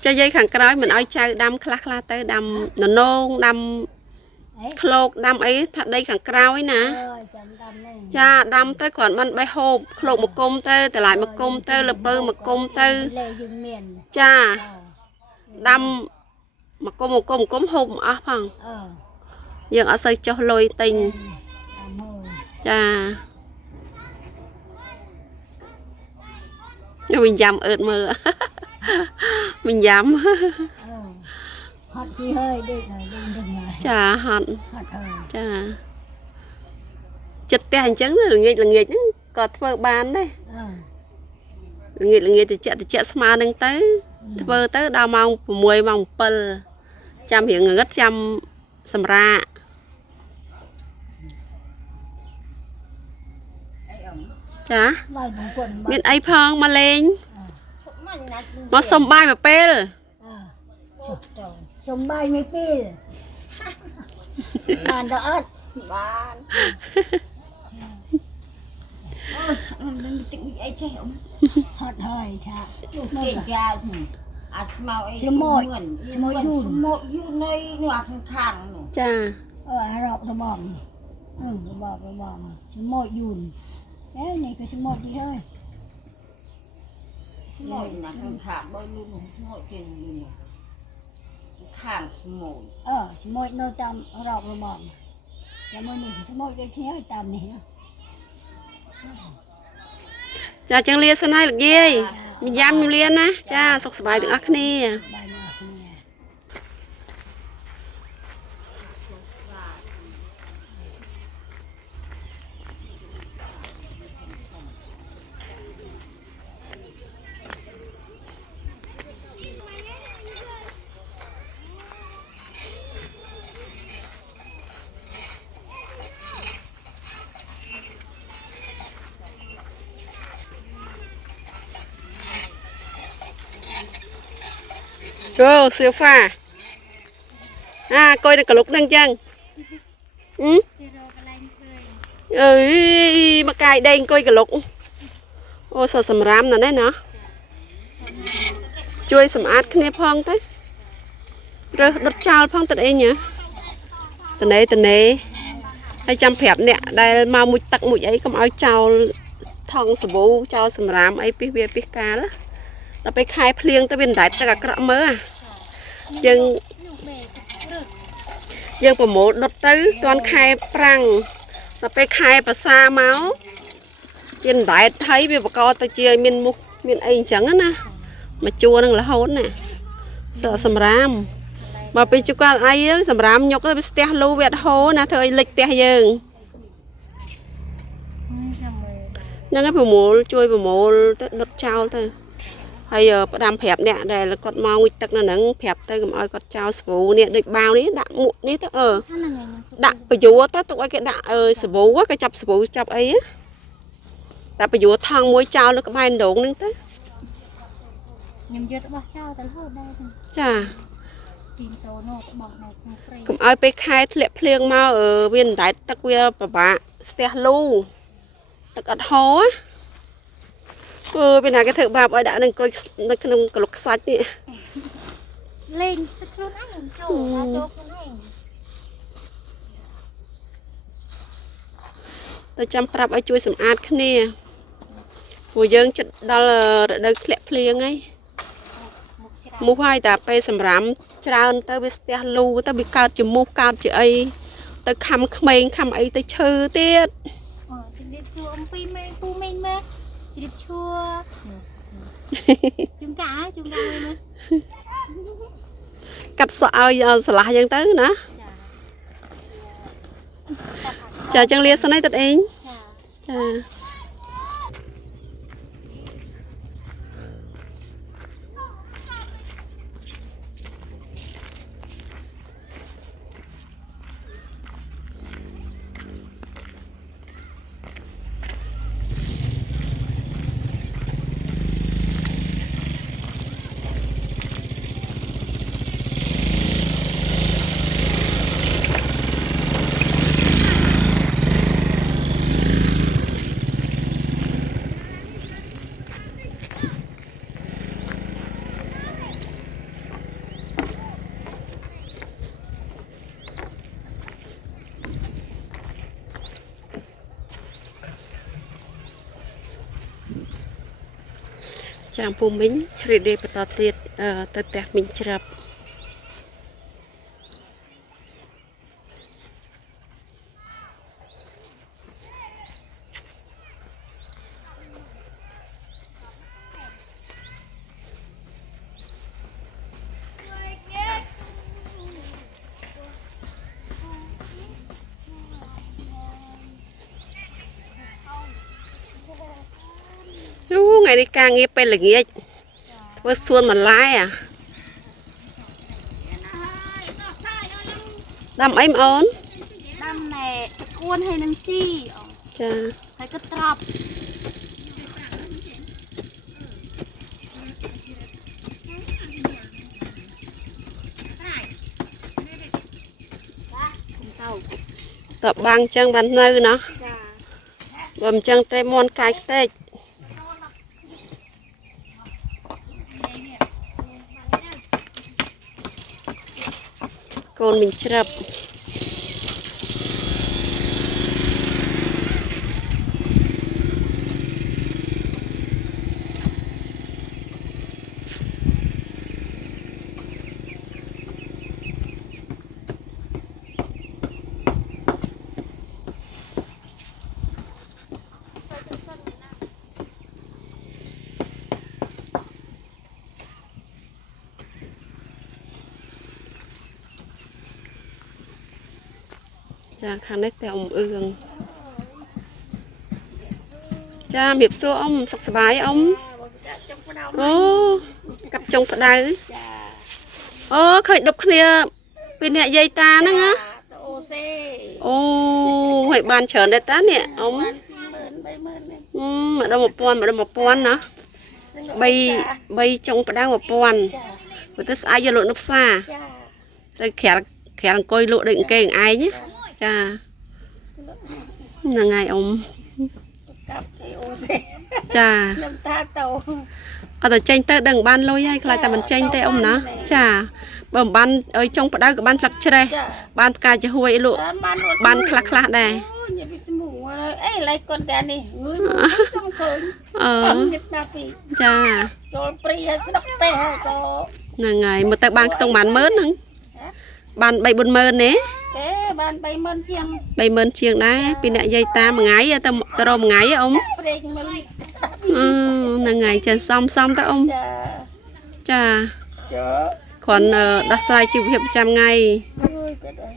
cho dây khẳng cái mình ơi chơi đâm kha tới đâm nôn đâm khô đâm ấy thật đây khẳng cao ấy nè cha đâm tới còn mình bay hộp khô một công tơ từ lại một công tơ lập bơ một công tơ cha đâm một công hộp á bằng giờ ở xây cho lôi tình cha mình dám ợt mơ mình dám hot chi hơi đi rồi chà hot chà chật tay hành chứng là nghề còn thơ bán đấy nghề thì chạy smart nâng tới thơ tới đau mong mùi mong pal chăm hiểu người gắt chăm sầm ra chà miền ấy phong mà lên mà sông bay mà pel sông bay mấy pel bàn đỡ Bạn hot hơi chả Kể cha mau ấy môi yun nơi ngoặc khẳng chà rọc nó bỏng môi yun đấy này cái môi gì thôi môi là khẳng khẳng bao luôn môi tiền luôn ខាងស្មូន ស្មួយនៅតាមរករបបแล้วมื้อนี้ស្មួយដូចគ្នាតាមនេះ ចាចឹងលាសិនហើយលោកយាយញ៉ាំខ្ញុំលាណាចាសុខសប្បាយទាំងអស់គ្នា បានអស់គ្នា Cô siêu pha coi được cả lúc đang chăng mà cài đen coi cả lúc ô sợ sầm ram nè đấy nó chui sầm át kia phong thế rồi đứt trao phong tận ấy nhỉ tận này hay chăm phẹp nè đây mau mũi tắc mũi ấy không áo trao thong sờ bù trao sầm ram ấy pi cá láเราไปขายเพลียงตะเป็นได้ตะกระเมื่อยังประโมทดตื้อตอนขายปรังเราไปขายภาษาเมาเป็นได้ไทยเป็นประกอบตะเจียมินมุกมินไอจังนะมาจัวนั่งละโหนน่ะเสือสำรามมาไปจุกันไอ้สำรามยกไปสเตียลูเวทโหนะเธอเล็กเตียยังยังไงประโมทช่วยประโมทดดเจ้าเธอhayประดามแผลเนี่ยได้แล้วก็มองวิตักนั่นหนังแผลเตยกับอ้อยก็เจ้าสบู่เนี่ยเด็กบ่าวนี้ด่าหมุดนี้เตอด่าไปอยู่เตอตัวไอ้ด่าสบู่ว่าก็จับสบู่จับไอ้แต่ไปอยู่ทางมวยเจ้าแล้วก็ใบโด่งนึงเตอ nhưng giờ tao cho tao thôi đây จ้า chim tàu nó bọc này không phải กับอ้อยไปขายเทเลเพลียงมาเวียนได้ตะเกียบปะสเตียลูตะกัดหัวเป็นอะไรก็ถือบาปไอ้ด่าหนึ่งก็ในขนมกระลุกซัดนี่ lên cái luôn anh chỗ là chỗ con anh เราจำปรับไอ้ช่วยสำอาดขึ้นนี่หัวเยิงจะดอลเดินเคลียเพลียงไงมุกให้แต่ไปสำรามจานเตอร์ไปสเตียลูเตอร์ไปกาดจมูกกาดจะไอเตอร์คำเขมงคำไอเตอร์ชื่อเตี้ย thì đi chùa ông pi mê pu mê mê đi chùa chúng cả mê กัดสาวสลายยังเตอร์นะจะจังเลียสไนตัดเองจ้า Chàng phù minh rì đề bà tỏ tiết tờ tạc mình chập ngày đi ca nghe bên là nghe với xuân mà lái à đâm em ổn đâm này cuốn hay nâng chi chà hay cứ trọc tập băng chân bắn nơi nó bầm chân tê môn cái tê con mình chập ចាខាងនេះតែអ៊ំអឿងចាមៀបសួរអ៊ំសុខសប្បាយអ៊ំអូកាប់ចុងផ្ដៅអូឃើញដប់គ្នាពីអ្នកយាយតាហ្នឹងណាអូសេ អូហើយបានច្រើនដែរតានេះអ៊ំម្ដង1000ណា3ចុងផ្ដៅ1000ព្រោះទៅស្អាតយកលក់នៅផ្សារទៅក្រាលអង្គុយលក់ដូចគេឯងចាហ្នឹងហើយអ៊ំ កាប់អូសេ ចា ខ្ញុំតាតោ អត់តែចេញទៅដឹងបានលុយហើយខ្លាចតែមិនចេញទេអ៊ំណាចាបើមិនបានឲ្យចុងផ្ដៅក៏បានស្លឹកច្រេះបានផ្កាចំហួយលក់បានខ្លះដែរ ញ៉ាំពីស្មូអីឡៃកូនតានេះងើយខ្ញុំឃើញញ៉ាំណាពី ចា ចូលព្រីឲ្យស្ដុកពេះហើយក៏ ហ្នឹងហើយមើលទៅបានខ្ទង់បាន10000ហ្នឹងបាន3-40000ទេ ទេបាន30000ជាង 30000ជាងដែរពីអ្នកយាយតាមួយថ្ងៃទៅរកមួយថ្ងៃអ៊ំ ព្រេងមើល ហ្នឹងហើយចាសំទៅអ៊ំ ចា ចា ចុះ គ្រាន់ដោះស្រាយជីវភាពប្រចាំថ្ងៃ អើយគាត់អើយ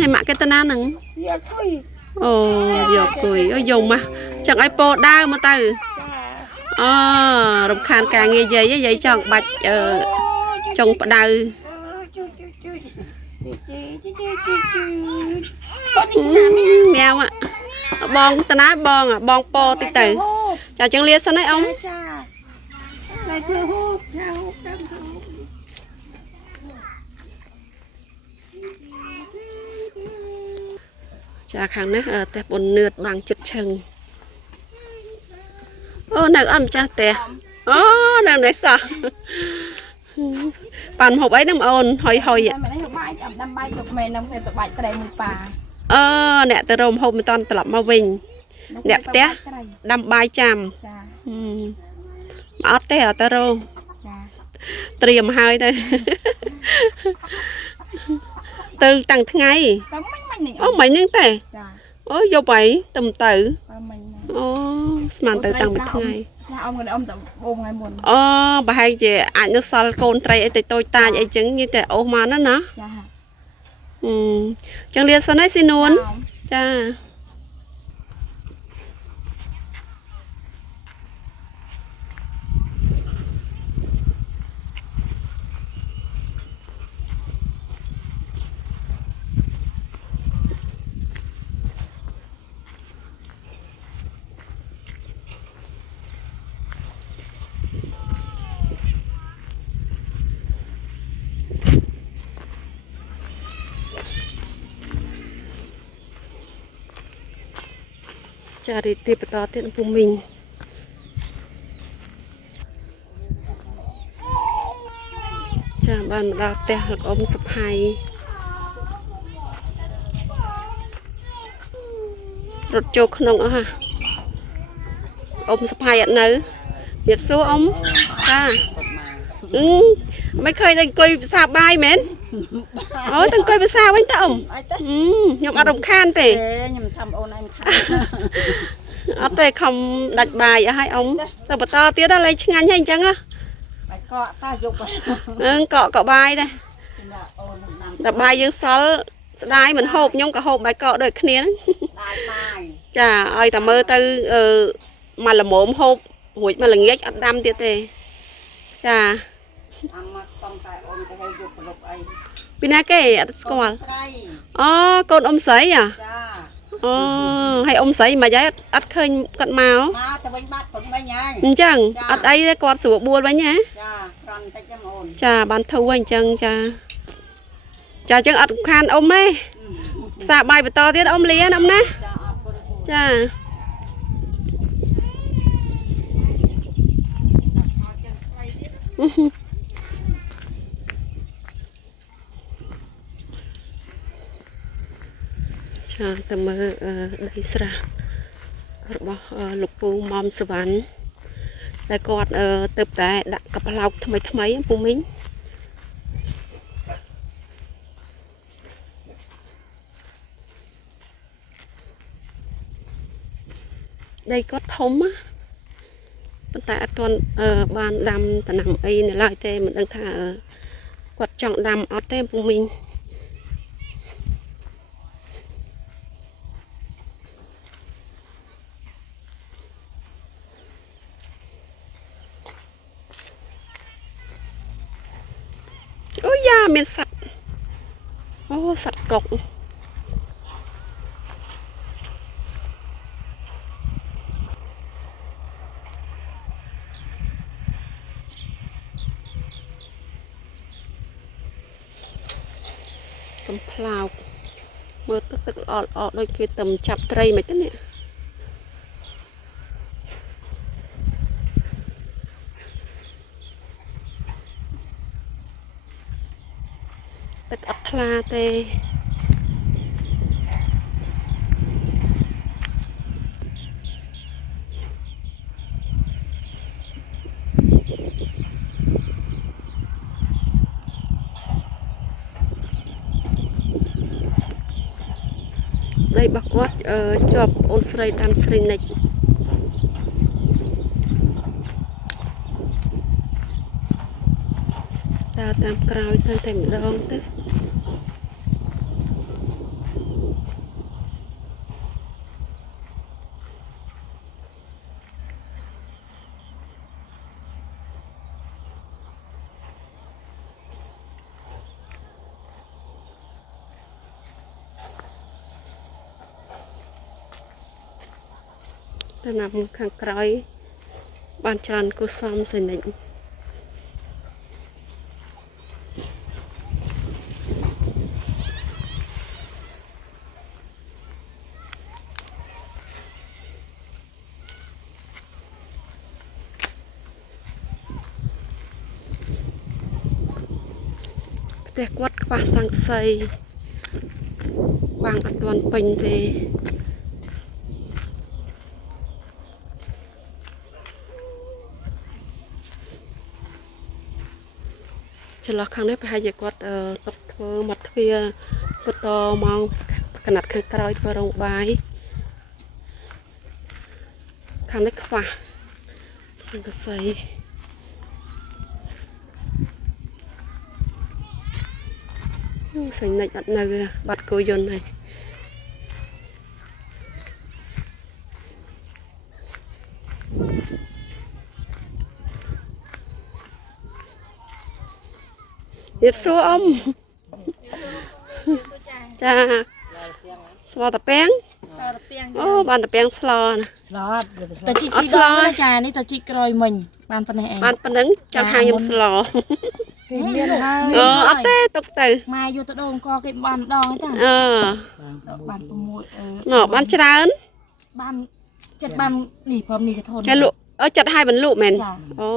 ហើយម៉ាក់គេទៅណាហ្នឹង យកគួយ អូយកគួយអូយំមកចឹងឲ្យពោដើមមកទៅ ចា អូរំខានការងារយាយចង់បាច់ចុងផ្ដៅ ជួយ ញ៉ាំបងតាណាបងពោតិចទៅចាចឹងលាសិនហើយអ៊ំ ចាតែធ្វើហូបចាហូបដល់ហូប ចាខាងនេះផ្ទះបុននឿតបាំងចិត្តឈឹងអូនៅអត់ម្ចាស់ផ្ទះអូនៅនេះសោះប៉ាន់ហូបអីហ្នឹងអូនហុយ តែមិននេះបាយដាំបាយទុកមែននឹងទៅបាច់ត្រីមួយប៉ា អ្នកទៅរោមហូបមិនតាន់ត្រឡប់មកវិញអ្នកផ្ទះដាំបាយចាំ ចា អត់ទេអត់ទៅរោម ចា ត្រៀមហើយទៅទៅតាំងថ្ងៃ តែមិញនេះ អូមិញហ្នឹងទេ ចា អូយកไปទៅ តែមិញ អូស្មានទៅតាំងពីថ្ងៃ ចាអ៊ំក៏អ៊ំទៅបូមថ្ងៃមុន អូប្រហែលជាអាចនៅសល់កូនត្រីអីទៅតូចតាចអីចឹងនិយាយតែអូសមកណាណា ចា ចឹងលាសិនហើយស៊ីនួនចា ចារីទីបន្តទៀតពុំមីងចាបានមកដល់ផ្ទះលោកអ៊ំសុផៃរត់ចូលក្នុងអស់ហ่ะអ៊ំសុផៃអត់នៅរៀបសួរអ៊ំចាមិនឃើញតែអង្គុយភាសាបាយមែនអូតែអង្គុយភាសាវិញតើអ៊ំខ្ញុំអត់រំខានទេ ខ្ញុំធ្វើអូនឯងខា អត់ទេខំដាច់បាយអស់ហើយអ៊ំទៅបន្តទៀតដល់លេងឆ្ងាញ់ហើយអញ្ចឹងណា បាយកកតាយក កក់បាយដែរដល់បាយយើងសល់ស្ដាយមិនហូបខ្ញុំក៏ហូបបាយកកដូចគ្នាហ្នឹងចាឲ្យតែមើលទៅមកល្មមហូបរួចមកល្ងាចអត់ដាំទៀតទេចា អាមកកំតែអូនទៅឲ្យយកប្រលប់អី ពីណាគេអត់ស្គាល់ ត្រី អូកូនអ៊ំស្រីហ៎ ចា អូហើយអ៊ំស្រីមិនហើយអត់ឃើញគាត់មក មកទៅវិញបាត់ប៉ុនវិញហើយ អញ្ចឹងអត់អីទេគាត់ស្រួលបួលវិញហ៎ ចាក្រន់តិចចឹងអូន ចាបានធូរអញ្ចឹងចាអញ្ចឹងអត់រំខានអ៊ំទេផ្សារបាយបន្តទៀតអ៊ំលាណាអ៊ំណា ចាអរគុណ ចាចាទៅមើលដីស្រះរបស់លោកពូមុំសវណ្ណតែគាត់ទៅតែដាក់កប្លោកថ្មីពូមីងដីគាត់ធំណាប៉ុន្តែអត់ទាន់បានដាំដំណាំអីនៅឡើយទេមិនដឹងថាគាត់ចង់ដាំអត់ទេពូមីង មានសัตว์អូសัตว์កុកកំផ្លោកមើលទឹកអត់ដូចគេទៅចាប់ត្រីមិនទេនេះទឹកអត់ថ្លាទេដីរបស់គាត់ជាប់អូនស្រីដាំស្រីនិចដើរតាមក្រោយទៅតែម្ដងទៅតាមមុខខាងក្រោយបានច្រើនគូសំសនិចផ្ទះគាត់ខ្វះសង្កសីវាងអត់ទាន់ពេញទេចន្លោះខាងនេះប្រហែលជាគាត់តុបធ្វើមាត់ទ្វារបន្តមកកណាត់ខាងក្រោយធ្វើរោងបាយខាងនេះខ្វះសង្កសីសញ្ញាអត់នៅបាត់គោយន្តហើយៀបសួរអ៊ំចាស្លតាពាំងអូបានតាពាំងស្លណាស្លាប់តែជីកពីដងចានេះតែជីកក្រោយមិញបានប៉ុណ្ណេះឯងបានប៉ុណ្ណឹងចាំហាខ្ញុំស្លគេមានហើយអត់ទេទុកទៅម៉ែយកទៅដូរអង្គគេបានម្ដងទេបាន6បានច្រើនបានចិត្តបាននេះព្រមនេះទៅធនគេលក់ចិត្តឲ្យបានលក់មែនអូ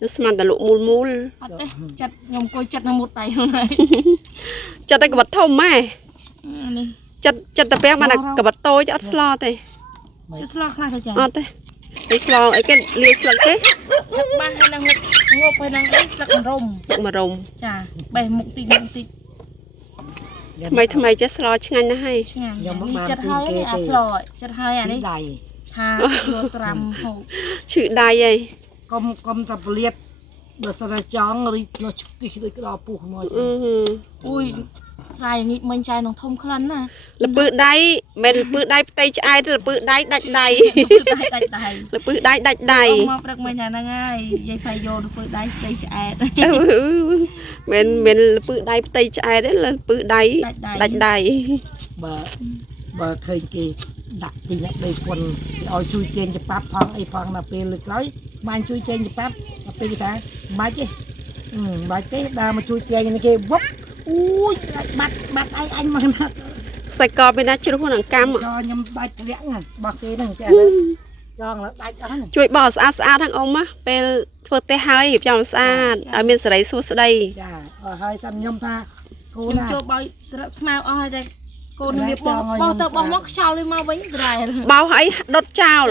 ខ្ញុំស្មានតែលក់មូលអត់ទេចិត្តខ្ញុំអង្គុយចិត្តនឹងមុតដៃហ្នឹងចិត្តតែក្បត់ធំម៉ែនេះចិត្តតែពាំងបានក្បត់តូចអត់ស្លទេស្លខ្លះទៅចាអត់ទេអីស្លអីគេលាយស្លឹកទេទឹកបានហើយនឹងងប់ហើយនឹងស្លឹកម្រុំចាបេះមុខតិចថ្មីចេះស្លឆ្ងាញ់ណាស់ហើយឆ្ងាញ់នេះចិត្តហើយនេះអាស្លចិត្តហើយអានេះថាយកត្រាំហូបឈឺដៃហើយកុំតែពលាតបើស្ថាចង់រីនោះឈគិះដូចក្តោពុះមកអូយស្រ័យនេះមិញចៃក្នុងធំក្លិនណាលពើដៃមិនលពើដៃផ្ទៃឆ្អែតទេលពើដៃដាច់ដៃលពើដៃដាច់ដៃមកព្រឹកមិញហ្នឹងហើយយាយផៃយកលពើដៃផ្ទៃឆ្អែតមិនលពើដៃផ្ទៃឆ្អែតទេលពើដៃដាច់ដៃបើឃើញគេដាក់ពីអ្នកដីពុនឲ្យជួយជេនច្បាប់ផងអីផងដល់ពេលលើកក្រោយបានជួយជេនច្បាប់ដល់ពេលគេថាមិនបាច់ទេដើរមកជួយជេនគេវឹបអូយបាត់អញមកណាសាច់កបពីណាជ្រុះនឹងកម្មខ្ញុំដាច់លាក់របស់គេហ្នឹងតែចង់លើដាច់អស់ជួយបោះស្អាតហ្នឹងអ៊ំណាពេលធ្វើផ្ទះហើយរៀបចំស្អាតឲ្យមានសេរីសួស្ដីចាហើយសិនខ្ញុំថាគូណាចូលបោយស្មៅអស់ហើយតែកូនវាបោះទៅបោះមកខ្យល់វាមកវិញដែរបោះឲ្យដុតចោល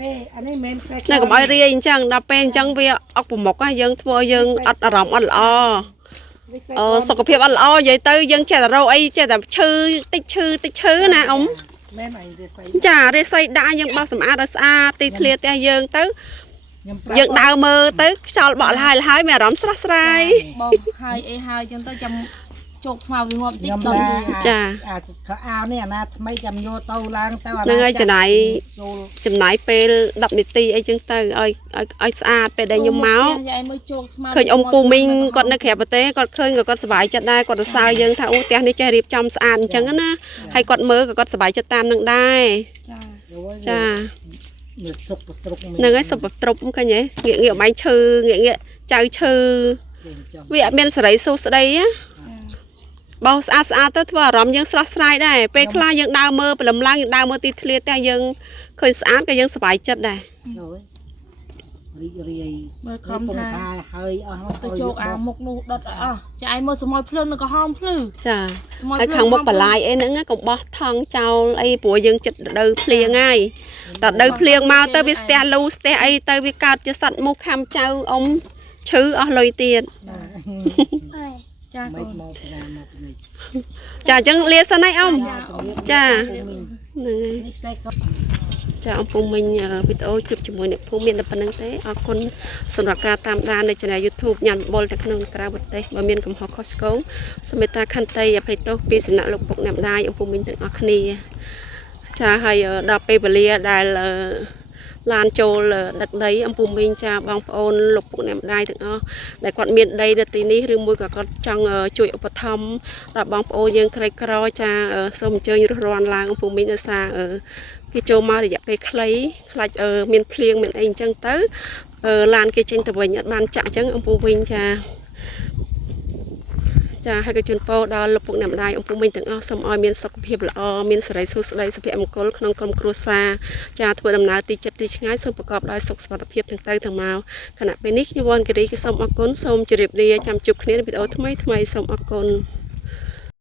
ទេអានេះមិនមែននៅកុំឲ្យរាយអញ្ចឹងដល់ពេលអញ្ចឹងវាអុកប្រមុខហ្នឹងយើងធ្វើយើងអត់អារម្មណ៍អត់ល្អសុខភាពអត់ល្អនិយាយទៅយើងចេះតែរកអីចេះតែឈឺតិចឈឺណាអ៊ំមែនអីរាសីចារាសីដាក់យើងបោះសម្អាតឲ្យស្អាតទីធ្លាផ្ទះយើងទៅយើងដើរមើលទៅខ្យល់បក់លហើយមានអារម្មណ៍ស្រស់ស្រាយបងហើយអីហើយចឹងទៅចាំ ជោគស្មៅវាងាប់តិច ខ្ញុំ ដល់ ថាអាចខោអាវនេះអាណាថ្មីចាំយកទៅឡើងទៅអា ហ្នឹងហើយចំណាយ ចូល ចំណាយពេល10នាទីអីចឹងទៅឲ្យស្អាតពេលដែលខ្ញុំមក យាយមើលជោគស្មៅ ឃើញអ៊ំពូមីងគាត់នៅក្រៅប្រទេសគាត់ឃើញក៏គាត់សប្បាយចិត្តដែរគាត់សរសើរយើងថាអូផ្ទះនេះចេះរៀបចំស្អាតអញ្ចឹងណាហើយគាត់មើលក៏គាត់សប្បាយចិត្តតាមនឹងដែរចា នៅសុខប្រត្រុក ហ្នឹងហើយសុបត្រប់ឃើញហ៎ងាកបាញ់ឈើងាកចៅឈើវាអត់មានសេរីសុខស្ដីណាបោះស្អាតទៅធ្វើអារម្មណ៍យើងស្រស់ស្រាយដែរពេលខ្លះយើងដើរមើលព្រលឹមឡើងយើងដើរមើលទីធ្លាផ្ទះយើងឃើញស្អាតក៏យើងសប្បាយចិត្តដែរ រីករាយ មើលខំថា ហើយអស់ ទៅជោគអាមុខនោះដុតឲ្យអស់ចាឯងមើលសម័យភ្លើងនៅក្រហមភ្លឺ ចាហើយខាងមុខបន្លាយអីហ្នឹងកុំបោះថងចោលអីព្រោះយើងចិត្តរដូវភ្លៀងហើយតើរដូវភ្លៀងមកទៅវាស្ទះលូស្ទះអីទៅវាកើតជាសត្វមូសខាំចៅអ៊ំឈឺអស់លុយទៀត ចា មិនមកពីណាមកពីនេះ ចាអញ្ចឹងលាសិនហើយអ៊ំចា ហ្នឹង ហ្នឹងហើយ នេះខ្សែក ចាអំពូមិញវីដេអូជួបជាមួយអ្នកភូមិមានតែប៉ុណ្្នឹងទេអរគុណសម្រាប់ការតាមដាននៅ Channel YouTube ញ៉ាំបលទៅក្នុងក្រៅប្រទេសបើមានកំហុសខុសឆ្គងសូមមេត្តាខន្តីអភ័យទោសពីសំណាក់លោកពុកអ្នកម្ដាយអំពូមិញទាំងអស់គ្នាចាហើយដល់ពេលវេលាដែលឡានចូលដឹកដីអំពូមិញចាបងប្អូនលោកពុកអ្នកម្ដាយទាំងអស់ដែលគាត់មានដីនៅទីនេះឬមួយក៏គាត់ចង់ជួយឧបត្ថម្ភដល់បងប្អូនយើងក្រីក្រចាសូមអញ្ជើញរស់រានឡើងអំពូមិញដោយសារគេចូលមករយៈពេលខ្លីខ្លាចមានភ្លៀងមានអីអញ្ចឹងទៅឡានគេចេញទៅវិញអត់បានចាក់អញ្ចឹងអំពូវិញចាហើយក៏ជូនពរដល់លោកពុកអ្នកម្ដាយអំពូមិញទាំងអស់សូមឲ្យមានសុខភាពល្អមានសិរីសួស្តីសុភមង្គលក្នុងក្រុមគ្រួសារចាធ្វើដំណើរទីចិត្តទីឆ្ងាយសូមប្រកបដោយសុខសុវត្ថិភាពទាំងទៅទាំងមកខណៈពេលនេះខ្ញុំវ៉ាន់គិរីក៏សូមអរគុណសូមជម្រាបលាចាំជួបគ្នានៅវីដេអូថ្មីសូមអរគុណ